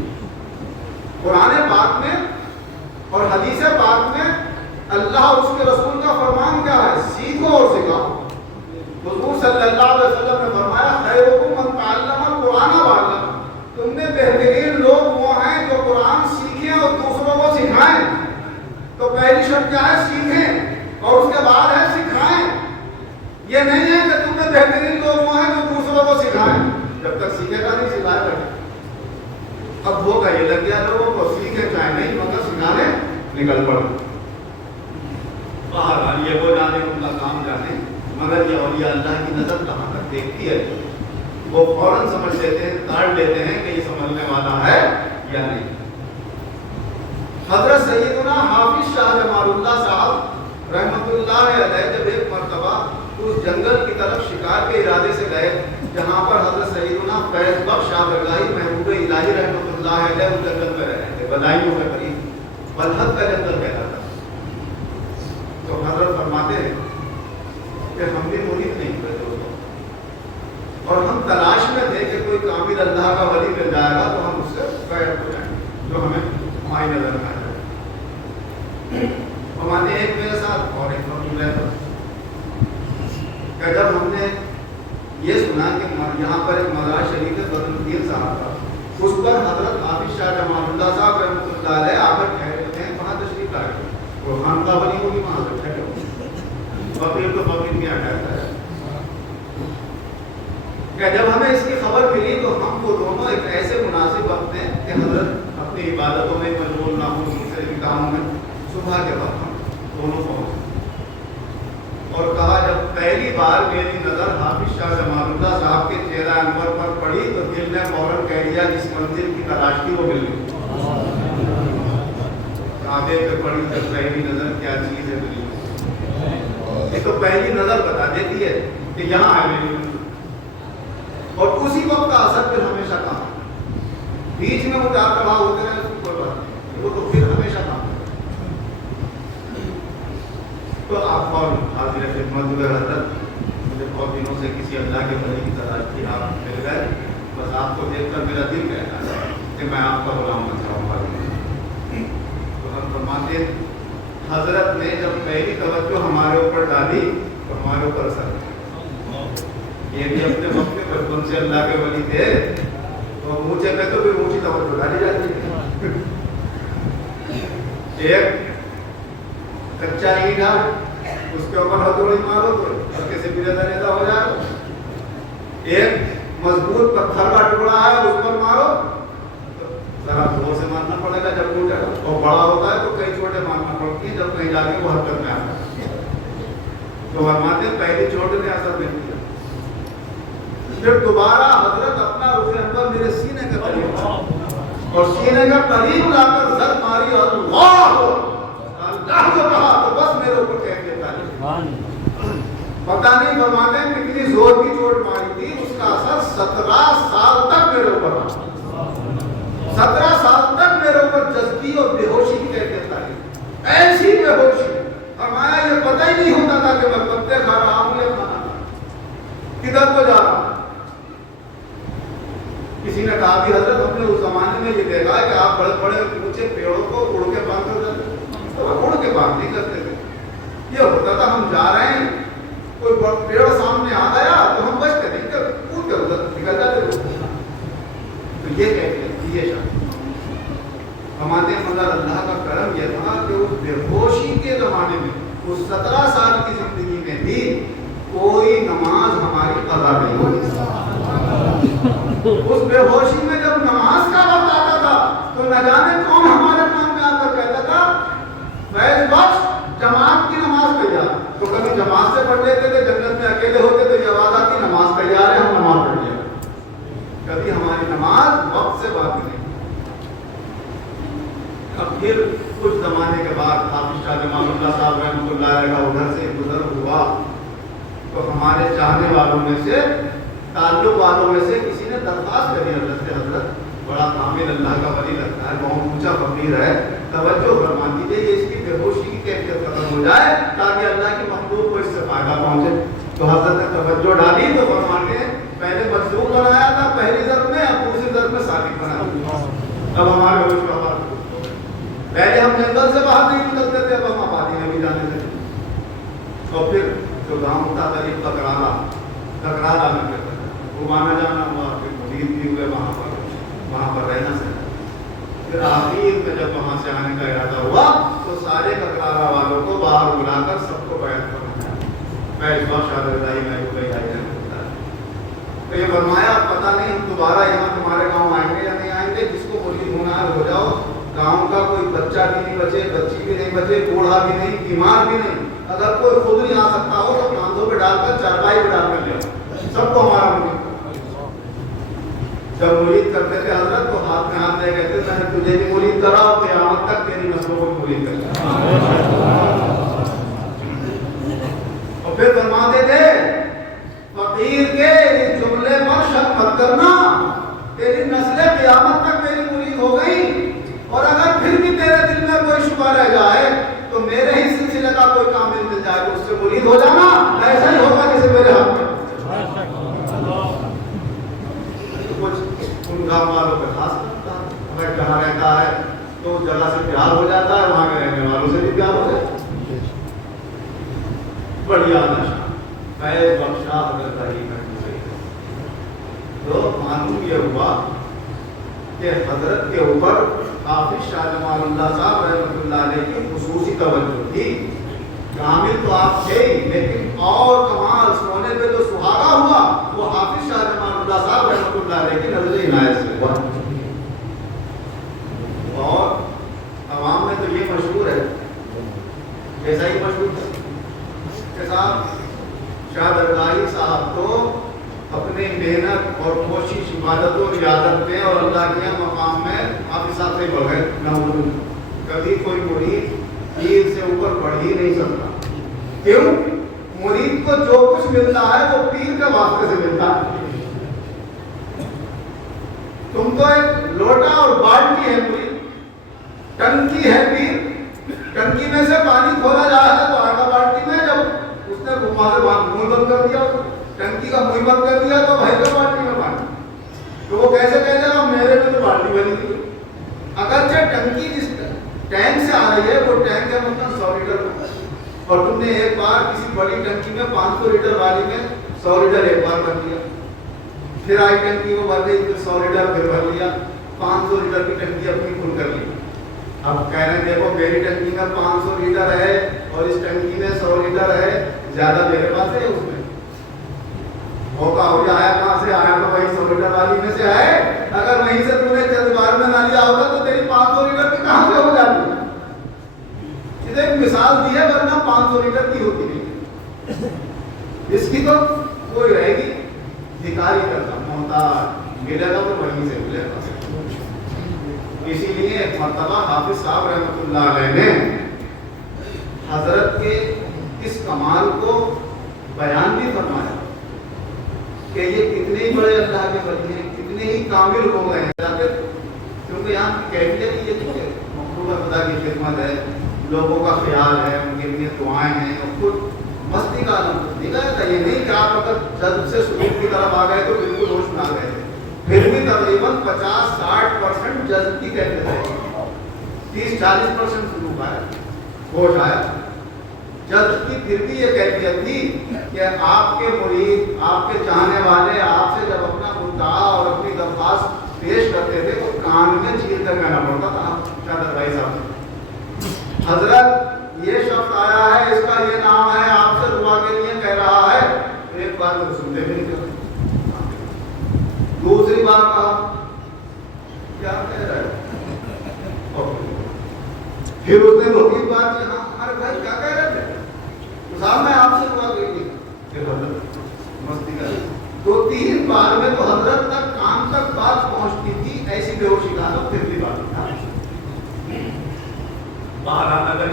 قرآن پاک میں اور حدیث پاک میں اللہ اور اس کے رسول کا فرمان کیا ہے، سیکھو اور سکھاؤ۔ حضور صلی اللہ علیہ وسلم نے فرمایا خیرکم من تعلم القرآن وعلمہ، تم میں بہترین لوگ وہ ہیں جو قرآن سیکھیں اور دوسروں کو سکھائیں۔ تو پہلی شرط کیا ہے، سیکھیں، اور اس کے بعد ہے سکھائیں۔ یہ نہیں ہے کہ تم میں بہترین لوگ وہ ہیں جو دوسروں کو سکھائیں، جب تک سیکھے گا نہیں سکھائے گا۔ اب وہ کا یہ لگ گیا لوگوں کو سیکھے چاہے نہیں مگر سکھانے نکل پڑو۔ بہرحال یہ وہ جانے ان کا کام جانے، مگر یہ اولیاء اللہ کی نظر کہاں تک دیکھتی ہے، وہ فوراً سمجھ لیتے ہیں، تاڑ لیتے ہیں کہ یہ سمجھنے والا ہے یا نہیں۔ حضرت سیدنا حافظ شاہ جمال اللہ صاحب رحمۃ اللہ علیہ جب ایک مرتبہ اس جنگل کی طرف شکار کے ارادے سے گئے جہاں پر حضرت سیدنا فیض بخش شاہ درگاہی محبوب الہی رحمۃ اللہ علیہ اس جنگل میں رہے تھے، بدائیوں کے قریب بلحق کا جنگل کہتا تھا، تو حضرت فرماتے ہیں کہ ہم بھی منیب نہیں ہوئے دوستوں، اور ہم تلاش میں تھے کہ کوئی کامل اللہ کا ولی مل جائے گا تو ہم اس سے بغیر ہو جائیں جو ہمیں ہماری نظر میں آ جائے. ہمارے ایک میرے ساتھ اور ایک موجود رہتا کہ جب ہم نے یہ سنا کہ یہاں پر ایک مزار شریف بدر الدین صاحب تھا, اس پر حضرت حافظ شاہ جمال اللہ صاحب رحمۃ اللہ علیہ آ کر ٹھہرے ہوتے ہیں, وہاں تشریف لائے, وہ خانقاہ بنی ہوگی وہاں پر ٹھہرے ہوتے ہیں, فقیر تو فقیر کیا ٹھہرتا ہے. کہ جب ہمیں اس کی خبر ملی تو ہم وہ دونوں ایک ایسے مناسب وقت میں کہ حضرت اپنی عبادتوں میں مشغول نہ ہوں, دوسرے کاموں میں, صبح کے وقت ہم دونوں پہنچے اور کہا جب پہلی بار میری نظر حافظ شاہ جمال اللہ صاحب کے چہرہ انور پر پڑی تو دل نے فوراً کہہ دیا جس منزل کی تلاش تھی وہ مل گئی. کعبے پہ پڑی جب پہلی نظر کیا چیز ہے ملی, یہ تو پہلی نظر بتا دیتی ہے کہ یہاں ہے میری نظر. اور اسی وقت کا اثر پھر ہمیشہ کام, بیچ میں وہ اتار چڑھاؤ ہوتے ہیں کوئی بات نہیں, وہ تو پھر ہمیشہ کام. تو آپ اور حاضر خدمت ہوئے حضرت, مجھے بہت دنوں سے کسی اللہ کے بندے کی تلاش تھی, آپ مل گئے, بس آپ کو دیکھ کر میرا دل کہتا ہے کہ میں آپ کا غلام بن جاؤں گا. تو ہم فرماتے حضرت نے جب پہلی توجہ ہمارے اوپر ڈالی تو ہمارے اوپر اثر, یہ بھی اپنے وقت میں بچپن سے اللہ کے ولی تھے تو اونچے پہ تو پھر اونچی توجہ ڈالی جاتی ہے. ایک کچا اینٹ ہے اس کے اوپر ہتھوڑی مارو تو ہلکے سے پیلا نیتا ہو جائے. ایک مضبوط پتھر کا ٹکڑا ہے اس پر مارو تو ذرا زور سے مارنا پڑے گا جب ٹوٹے گا, اور بڑا ہوتا ہے تو کئی چھوٹے مارنا پڑتی ہے جب کہیں جا کے وہ حرکت میں آتا ہے. تو فرماتے ہیں پہلی چوٹ نے اثر نہیں کیا, پھر دوبارہ حضرت اپنا رخ انور میرے سینے کے قریب اور سینے کے قریب لا کر زد ماری, اللہ اللہ جو کہا تو بس میرے اوپر کہہ دیتا ہے. پتہ نہیں فرماتے ہیں کتنی زور کی چوٹ ماری تھی, اس کا اثر 17 سال تک میرے اوپر رہا. 17 سال تک میرے اوپر جذبی اور بے ہوشی کی کیفیت آئی, ایسی بے ہوشی فرمایا یہ پتہ ہی نہیں ہوتا تھا کہ میں پتے کھا رہا ہوں یا کھانا کدھر کو جا رہا ہوں. کسی نے کہا کہ حضرت ہم نے اس زمانے میں یہ دیکھا کہ آپ بڑے بڑے اونچے پیڑوں کو اڑ کے باندھ کر جاتے, اڑ کے باندھ نہیں کرتے تھے. یہ ہوتا تھا ہم جا رہے ہیں, کوئی پیڑ سامنے آ گیا تو ہم بچتے نہیں کر کود کے ادھر نکل جاتے. تو یہ کہتے ہیں یہ شاید ہمارے مگر اللہ کا کرم یہ تھا کہ اس بے ہوشی کے زمانے میں, اس 17 سال کی زندگی میں بھی کوئی نماز ہماری قضا نہیں ہوئی. اس بے ہوشی میں جب نماز کا وقت آتا تھا تو نہ جانے کون ہمارے کام میں آ کر کہتا تھا فیض بخش جماعت کی نماز تیار, تو کبھی جماعت سے پڑھ لیتے تھے, جنت میں اکیلے ہوتے تو یہ آواز آتی نماز تیار ہے, ہم نماز پڑھ لیا. کبھی ہماری نماز وقت سے باقی نہیں. اب پھر کچھ زمانے کے بعد حافظ شاہ جمال اللہ صاحب رحمۃ اللہ علیہ کا ادھر سے گزر ہوا تو ہمارے چاہنے والوں میں سے, تعلق والوں میں سے کسی نے درخواست کری حضرت سے, حضرت بڑا کامل اللہ کا ولی لگتا ہے, بہت اونچا فقیر ہے, توجہ فرما دیجیے یہ اس کی بے ہوشی کی کیفیت ختم ہو جائے تاکہ اللہ کی مخلوق کو اس سے فائدہ پہنچے. تو حضرت نے توجہ ڈالی تو فرماتے ہیں پہلے مظلوم بنایا تھا پہلی ضرب میں, اب دوسری ضرب میں صادق بنایا. اب ہمارے ہوش کا بات, پہلے ہم جنگل سے باہر نہیں نکلتے تھے, اب ہم آبادی میں بھی جانے لگے. اور پھر جو گاؤں تھا قریب تکرارا میں کہتے ہیں وہ مانا جانا ہوا, پھر مرید بھی ہوئے وہاں پر رہنا سے. پھر آخر میں جب وہاں سے آنے کا ارادہ ہوا تو سارے ککرارا والوں کو باہر بلا کر سب کو بیعت کروایا. میں اس بار شاہ رضائی میں ہو گئی آئی ہے تو یہ فرمایا پتہ نہیں ہم دوبارہ یہاں تمہارے گاؤں آئیں گے یا نہیں آئیں گے, جس کو مرید ہونا ہے ہو جاؤ. گاؤں کا کوئی بچہ بھی نہیں بچے, بچی بھی نہیں بچے, بوڑھا بھی نہیں, بیمار بھی نہیں, اگر کوئی خود نہیں آ سکتا ہو تو کاندھوں پہ ڈال کر چارپائی پہ ڈال کر لے سب کو ہمارا مرید. جب مرید کرتے تھے حضرت تو ہاتھ میں ہاتھ دے کہتے تھے میں تجھے بھی مرید کرا اور قیامت تک تیری نسلوں کو مرید کرا. اور پھر فرماتے تھے فقیر کے اس جملے پر شک مت کرنا, تیری نسلیں قیامت تک میری مرید ہو گئی, اور اگر پھر بھی تیرے دل میں کوئی شبہ رہ جائے تو میرے ہی سلسلے کا کوئی کامل مل جائے تو اس سے مرید ہو جانا. ایسا ہی ہوگا جیسے میرے ہاتھ میں. کچھ ان گاؤں والوں پہ خاص میں کہاں رہتا ہے تو جگہ سے پیار ہو جاتا ہے، وہاں کے رہنے والوں سے بھی پیار ہو جاتا ہے. بڑھیا نشہ فیض بخشا حضرت علی محمود. تو معلوم یہ ہوا کہ حضرت کے اوپر حافظ شاہ جمال اللہ صاحب رحمۃ اللہ علیہ کی خصوصی توجہ تھی. کامل تو آپ تھے ہی، لیکن اور کمال سونے پہ جو سہاگا ہوا وہ حافظ شاہ جمال اللہ صاحب رحمۃ اللہ علیہ کی نظر عنایت سے ہوا. اور عوام میں تو یہ مشہور ہے، ایسا ہی مشہور ہے کہ صاحب شاہ درگاہی صاحب تو اپنی محنت اور کوشش عبادت و ریاضت میں اور اللہ کے مقام میں حافظ صاحب سے بڑھ گئے. کبھی کوئی مرید پیر سے اوپر بڑھ ہی نہیں سکتا. کیوں؟ مرید کو جو کچھ ملتا ہے وہ پیر کے واسطے سے ملتا ہے. تم تو ایک لوٹا اور بالٹی ہے مرید، ٹنکی ہے پیر. ٹنکی میں سے پانی کھولا جا رہا ہے تو آگا بالٹی میں، جب اس نے وہاں سے منہ بند کر دیا، ٹنکی کا منہ بند کر دیا تو بھائی تو بالٹی میں پانی. تو وہ کیسے کہتے ہیں میرے میں تو بالٹی بنی تھی. اگرچہ ٹنکی جس ٹینک سے آ رہی ہے وہ ٹینک ہے مطلب 100 لیٹر کا، اور تم نے ایک بار کسی بڑی ٹنکی میں 500 لیٹر والی میں 100 لیٹر ایک بار بھر لیا، پھر آئی ٹنکی کو بھر گئی، پھر 100 لیٹر پھر بھر لیا، 500 لیٹر کی ٹنکی اپنی کھل کر لی. اب کہہ رہے ہیں دیکھو میری ٹنکی میں 500 لیٹر ہے اور اس ٹنکی میں 100 لیٹر ہے، زیادہ میرے پاس ہے. اس میں موقع ہو گیا، آیا کہاں سے آیا تو وہی 100 لیٹر والی میں سے آئے. اگر وہیں سے تم نے چند بار میں نہ لیا ہوگا تو تیری 500 لیٹر کی کہاں سے ہو جاتی ہے. ایک مثال دی ہے، ورنہ 500 لیٹر کی ہوتی نہیں. اس کی تو کوئی رہے گی بھکاری کرتا محتاج، ملے گا تو وہیں سے ملے گا. اسی لیے ایک مرتبہ حافظ صاحب رحمۃ اللہ علیہ نے حضرت کے اس کمال کو بیان بھی فرمایا کہ یہ کتنے ہی بڑے اللہ کے ولی ہیں، کتنے ہی کامل ہو گئے ہیں. کیونکہ یہاں کی کیفیت یہ نہیں ہے مخلوق خدا کی خدمت ہے، لوگوں کا خیال ہے، ان کے لیے دعائیں ہیں، اور خود مستی کا عالم نہیں گیا تھا. یہ نہیں کہ آپ اگر جذب سے سلوک کی طرف آ گئے تو بالکل ہوش میں آ گئے تھے. پھر بھی تقریباً 50-60% جذب کی کیفیت ہے، 30-40% سلوک آیا، ہوش آیا. جذب کی پھر بھی یہ کیفیت تھی کہ آپ کے مرید، آپ کے چاہنے والے آپ سے جب اپنا مدعا اور اپنی درخواست پیش کرتے تھے تو کان میں چیر کر کہنا پڑتا تھا شاہ درگاہی صاحب سے، حضرت یہ شخص آیا ہے، اس کا یہ نام ہے، آپ سے دعا کے لیے کہہ رہا ہے. ایک بار تو سنتے بھی نہیں کرتے. دوسری بار کہا کیا کہہ رہا ہے، پھر اس نے دوسری بار کہا ارے بھائی کیا کہہ رہے تھے صاحب میں آپ سے دعا کے لیے. پھر حضرت مستی کر 2-3 بار میں تو حضرت تک کان تک بات پہنچتی تھی. ایسی بے ہوشی کا پھر بھی بات باہر اگر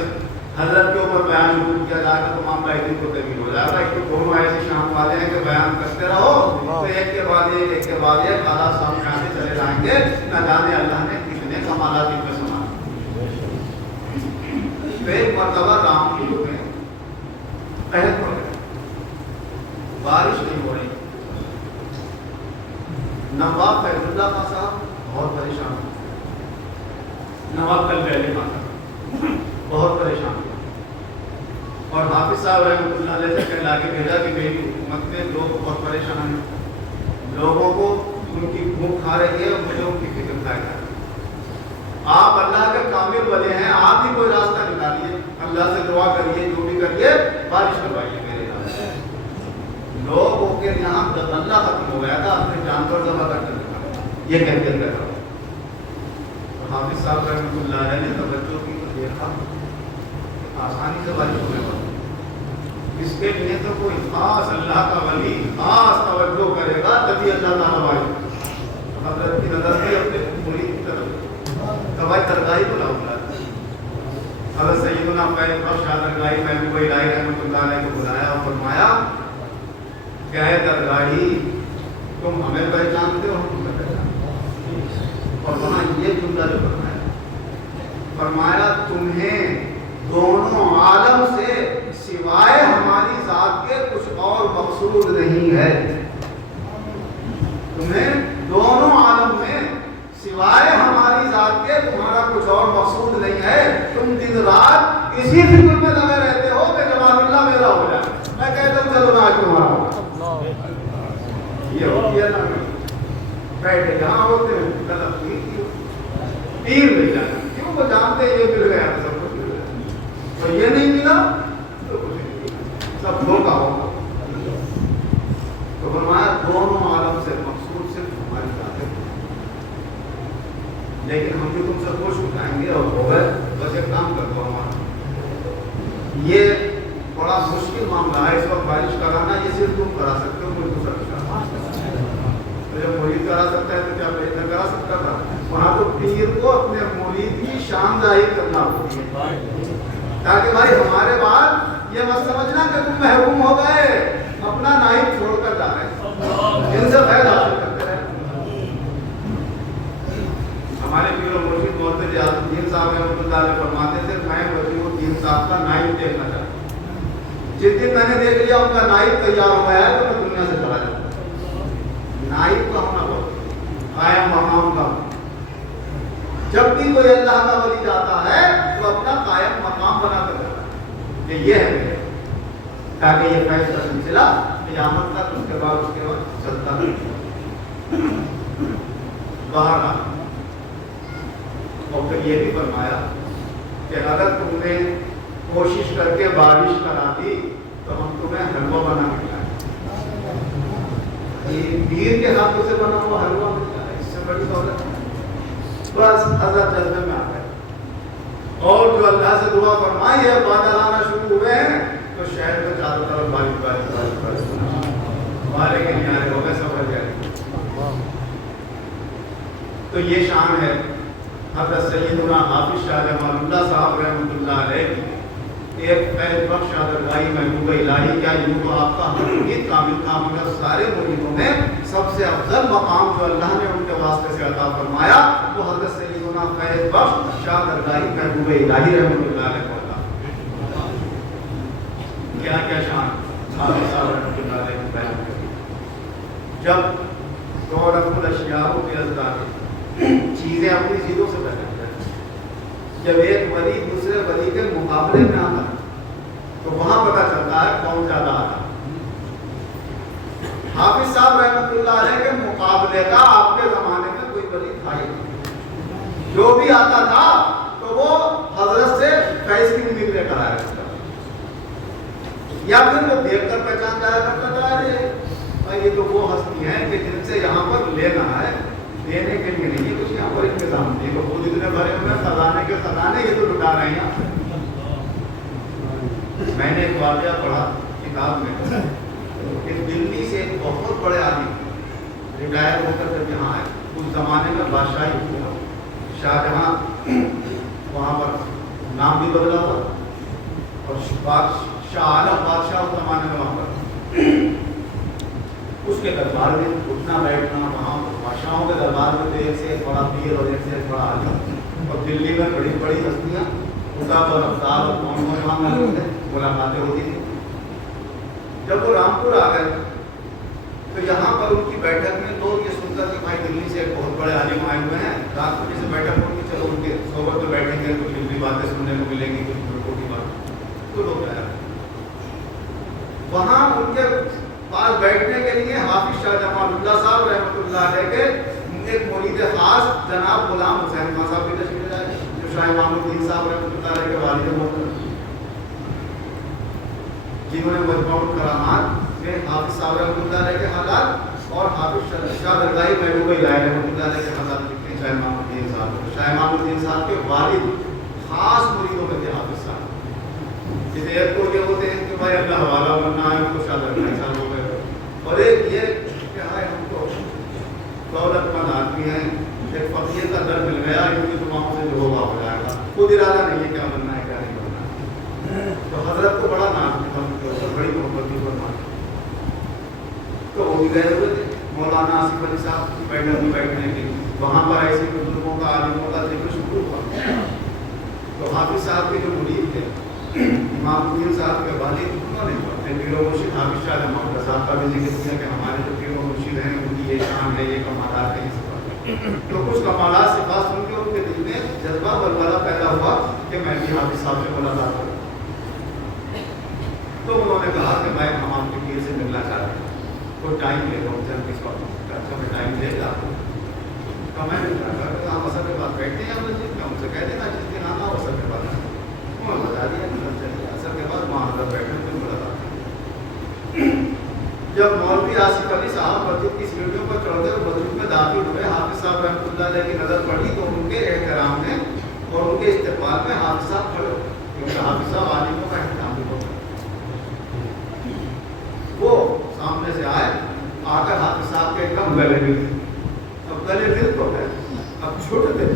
حضرت کے اوپر بیان شروع کیا جائے گا تو معاملہ ایک دن کو تبدیل ہو جائے گا. ایک تو دونوں ایسے شام والے ہیں کہ بیان کرتے رہو تو ایک کے بعد ایک حالات سامنے آتے چلے جائیں گے. نہ جانے اللہ نے کتنے کمالات ان میں سنا. ایک مرتبہ رام کی میں قحط پڑ گیا، بارش نہیں ہو رہی. نواب فیض اللہ خان صاحب بہت پریشان ہوئے. نواب کل پہلے ماتا بہت پریشان ہوا اور حافظ صاحب رحمۃ اللہ علیہ سے کہلا کے بھیجا کہ میری حکومت میں لوگ بہت پریشان ہیں، لوگوں کو ان کی بھوک کھا رہی ہے اور مجھے ان کی فکر کھا رہی ہے. آپ اللہ کے کامل والے ہیں، آپ ہی کوئی راستہ نکالیے، اللہ سے دعا کریے، جو بھی کریے بارش کروائیے میرے یہاں. لوگوں کے یہاں اللہ ختم ہو گیا تھا، اپنے جانور ذبح کر کے یہ کیفیت کر رہا. حافظ صاحب رحمۃ اللہ علیہ نے توجہ کی تو دیکھا آسانی سے بارش ہونے والی. اس کے لیے تو کوئی خاص اللہ کا ولی خاص توجہ کرے گا تبھی اللہ تعالیٰ بارش. حضرت کی نظر میں اپنے مرید کی طرف کبھی درگاہی کو لاؤں گا. حضرت سیدنا فیض بخش شاہ درگاہی محبوب الہی رحمۃ اللہ علیہ کو بلایا اور فرمایا کہ اے درگاہی تم ہمیں پہچانتے ہو، ہم تمہیں پہچانتے. اور وہاں یہ جملہ جو فرمایا تمہیں دونوں عالم سے سوائے ہماری ذات کے کچھ اور مقصود نہیں ہے. تمہیں دونوں عالم میں سوائے ہماری ذات دن رات اسی فکر میں لگے رہتے ہو کہ جمال اللہ میرا ہو جائے. میں کہتا ہوں چلو میں آج تمہارا ہوں. یہ ہوتی ہے نا بیٹھے جہاں ہوتے ہیں غلط پیر مل جانا. کیوں وہ جانتے ہیں یہ مل گیا تو سب کچھ مل گیا, اور یہ نہیں ملا تو کچھ نہیں, سب دھوکا ہوگا. تو فرمایا دونوں عالم سے مقصود صرف ہماری ذات ہے, لیکن ہم بھی تم سے خوش اٹھائیں گے. اور ہو گئے بس ایک کام کر دو ہمارا, یہ بڑا مشکل معاملہ ہے اس وقت بارش کرانا, یہ صرف تم کرا سکتے ہو, کوئی دوسرا نہیں کرا سکتا. جب مرید کرا سکتا ہے تو کیا پہلے کرا سکتا تھا؟ وہاں تو پیر کو اپنے مرید کی شان ظاہر کرنا ہوتی ہے, تاکہ بھائی ہمارے بعد یہ مت سمجھنا کہ تم محروم ہو گئے, اپنا نائب چھوڑ کر جا رہے ہیں, ان سے فائدہ حاصل کرتے رہے. ہمارے پیر و مرشد محمد الدین صاحب رحمۃ اللہ علیہ فرماتے تھے میں وزیر الدین صاحب کا نائب دیکھنا چاہتا ہوں. جس دن میں نے دیکھ لیا ان کا نائب تیار ہو گیا ہے تو میں دنیا سے چلا جاتا ہوں. نائب کا ہونا بہت قائم مقام کا. جب بھی کوئی اللہ کا ولی جاتا ہے تو اپنا قائم مقام بنا کر جاتا ہے کہ یہ ہے میرے, تاکہ یہ فیض کا سلسلہ قیامت تک اس کے بعد چلتا نہیں. باہر اور پھر یہ بھی فرمایا کہ اگر تم نے کوشش کر کے بارش کرا دی تو ہم تمہیں حلوہ بنا کے کھلائیں. پیر کے ہاتھوں سے بنا ہوا حلوہ ملتا ہے, اس سے بڑی دولت. بس حضرت جذبے میں آ گئے, اور جو اللہ سے دعا فرمائی ہے بادل آنا شروع ہوئے ہیں تو شہر میں چاروں طرف بارش بارے کے نعرے ہو گئے, سب بڑھ جائے. تو یہ شان ہے حضرت سیدنا حافظ شاہ جمال اللہ صاحب رحمۃ اللہ علیہ کی ایک فیض بخش شادرگاہی محبوب الہی. کیا یوں تو آپ کا مرید کامل تھا, مگر سارے مریدوں میں سب سے افضل مقام جو اللہ نے ان کے واسطے سے عطا فرمایا وہ حضرت سیدنا فیض بخش شادرگاہی محبوب الہی رحمۃ اللہ علیہ کو عطا. کیا کیا شان حافظ صاحب رحمۃ اللہ علیہ کی بیان کری. جب دولت الاشیاء کے ازداد چیزیں اپنی چیزوں سے پیدا کرتی, جب ایک ولی دوسرے ولی کے مقابلے میں آتا تو وہاں پتہ چلتا ہے کون زیادہ آتا. حافظ صاحب رحمۃ اللہ علیہ کے مقابلے کا آپ کے زمانے میں کوئی ولی تھا ہی نہیں. جو بھی آتا تھا تو وہ حضرت سے فیض کی امید لے کر آیا کرتا, یا پھر وہ دیکھ کر پہچان جایا کرتا تھا یہ تو وہ ہستی ہیں کہ جن سے یہاں پر لینا ہے, دینے کے لیے نہیں, کچھ یہاں پر انتظام نہیں. تو خود اتنے بھرے ہوئے خزانے کے خزانے یہ تو لٹا رہے ہیں. میں نے ایک واقعہ پڑھا کتاب میں کہ دلی سے ایک بہت بڑے آدمی ریٹائر ہو کر جب یہاں آئے, اس زمانے میں بادشاہی حکومت شاہ جہاں وہاں پر نام بھی بدلا ہوا, اور شاہ عالم بادشاہ اس زمانے میں وہاں پر اس کے دربار میں اٹھنا بیٹھنا, وہاں بادشاہوں کے دربار میں تو ایک سے ایک بڑا پیر اور ایک سے ایک بڑا عالم, اور دلی میں بڑی بڑی ہستیاں خطاب اور افطار اور کون کون وہاں موجود ہیں, ملاقاتیں ہوتی تھیں. جب وہ رامپور آ گئے تو یہاں پر ان کی بیٹھک میں لوگ یہ سن کر کہ بھائی دلی سے ایک بہت بڑے عالم آئے ہوئے ہیں, رات کو جیسے بیٹھک ہوگی چلو ان کے صحبت میں بیٹھیں گے, کچھ علمی باتیں سننے کو ملیں گی, کچھ بزرگوں کی بات. تو لوگ آیا وہاں ان کے پاس بیٹھنے کے لیے حافظ شاہ جمال اللہ صاحب رحمۃ اللہ علیہ کے ایک مرید خاص جناب غلام حسین خان صاحب کی تشریف لائے, جو شاہ امام الدین صاحب رحمۃ اللہ علیہ کے والد محترم, جنہوں نے مجموع الکرامات میں حافظ صاحب رحمۃ اللہ علیہ کے حالات اور حافظ شاہ درگاہی محبوب الہی رحمۃ اللہ علیہ کے حالات لکھتے ہیں. شاہ امام الدین صاحب, شاہ امام الدین صاحب کے والد خاص مریدوں میں تھے حافظ صاحب. جیسے ایک تو یہ ہوتے ہیں کہ بھائی اللہ حوالہ بننا ہے, ان کو شاہ درگاہی صاحب ہو گئے, اور ایک یہ کہ ہاں ہم تو دولت مند آدمی ہیں, ایک فقیر کا در مل گیا, ان کی دعاؤں سے جو ہوگا ہو جائے گا, خود ارادہ نہیں ہے کیا بننا ہے کیا نہیں بننا ہے. تو حضرت کو بڑا ناز تھا, بڑی محبت کی فرمائی. تو وہ بھی گئے ہوئے تھے مولانا آصف علی صاحب کی بیٹھک میں بیٹھنے کے لیے. وہاں پر ایسے بزرگوں کا عالموں کا ذکر شروع ہوا. تو حافظ صاحب کے جو مرید تھے امام الدین صاحب کے والد, انہوں نے اپنے پیر و مرشد حافظ شاہ جمال صاحب کا بھی ذکر کیا کہ ہمارے جو پیر و مرشد ہیں ان کی یہ شان ہے, یہ کمالات ہے, یہ سب. تو کچھ کمالات سے بات سن کے ان کے دل میں جذبہ ولولہ پیدا ہوا کہ میں بھی حافظ صاحب سے ملاقات کروں. تو انہوں نے کہا کہ میں ہمام کے پیر سے ملنا چاہتا ہوں, کوئی ٹائم لے لو مجھے کس وقت اچھا میں ٹائم لے گا. میں نے کہا کہ آپ اثر کے بعد بیٹھتے ہیں مسجد میں, مجھ سے کہہ دینا جس دن آنا ہو اثر کے بعد. انہوں نے بتا دیا کہ چلیے اثر کے بعد وہاں اندر بیٹھے پھر ملاقات. جب مولوی آصف علی صاحب مسجد کی سیڑھیوں پر چڑھ گئے مسجد میں داخل ہوئے, حافظ صاحب رحمۃ اللہ علیہ کی نظر پڑی تو ان کے احترام میں اور ان کے استقبال میں حافظ صاحب کھڑے ہوئے, کیونکہ حافظ صاحب عالموں کا احترام بھی ہوتا ہے. وہ سامنے سے آئے, آ کر حافظ صاحب کے ایک دم گلے مل, اب گلے مل تو ہے اب چھوٹتے.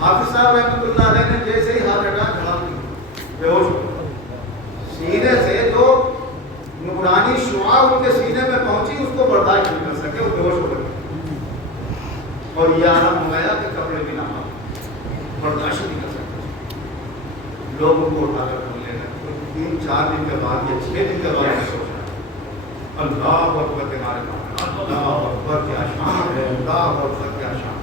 حافظ صاحب رحمۃ اللہ علیہ نے جیسے ہی ہاتھ ہٹا کھڑا بے ہوش ہو, سینے سے جو نورانی شعاع ان کے سینے میں پہنچی اس کو برداشت نہیں کر سکے, وہ بے ہوش ہو گئے. اور یہ عالم ہو گیا کہ کپڑے بھی نہ برداشت نہیں کر سکتے. لوگ ان کو اٹھا کر بولنے لگے. 3-4 دن کے بعد یا 6 دن کے بعد سوچا اللہ اکبر کے نعرے مارے, اللہ اکبر کیا شان ہے, اللہ اکبر کیا شان.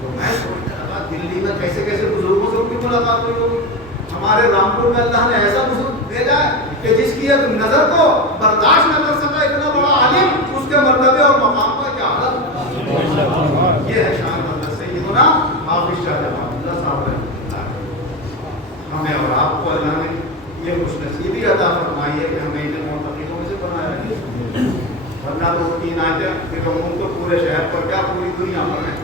تو میں سوچنے لگا دلی میں کیسے کیسے بزرگوں سے ان کی ملاقات ہوئی ہوگی. ہمارے رامپور میں اللہ نے ایسا بزرگ بھیجا ہے کہ جس کی ایک نظر کو برداشت نہ کر سکا اتنا بڑا عالم, اس کے مرتبے اور مقام کا کیا حالت. یہ ہے شان حضرت سیدنا حافظ شاہ جمال اللہ صاحب رحمۃ اللہ. ہمیں اور آپ کو اللہ نے یہ خوش نصیبی عطا فرمائی ہے کہ ہمیں ان معتقدوں میں سے بنایا ہے, ورنہ تو 3 آیتیں پھر ہم تو پورے شہر پر کیا پوری دنیا پر ہے.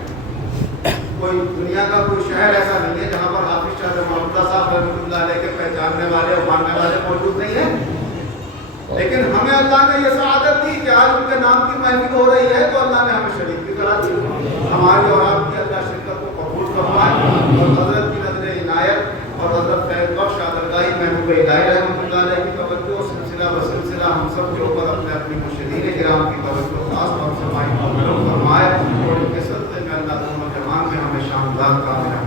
کوئی دنیا کا کوئی شہر ایسا نہیں ہے جہاں پر حافظ شاہ جمال اللہ صاحب رحمۃ اللہ علیہ کے پہچاننے والے اور ماننے والے موجود نہیں ہیں. لیکن ہمیں اللہ نے یہ سعادت دی کہ آج ان کے نام کی محفل ہو رہی ہے تو اللہ نے ہمیں شریک بھی کرا دی. ہماری اور آپ کی اللہ شرکت کو قبول فرمائے اور حضرت کی نظر عنایت اور حضرت فیض بخش آدرگاہی محبوب الہی رحمۃ اللہ علیہ کی توجہ سلسلہ و سلسلہ ہم سب کے اوپر اپنے اپنی مرشدین کرام کی توجہ خاص طور سے فرمائے اور ان کے صدقے میں اللہ دونوں جہان میں ہمیں شاندار کامیاب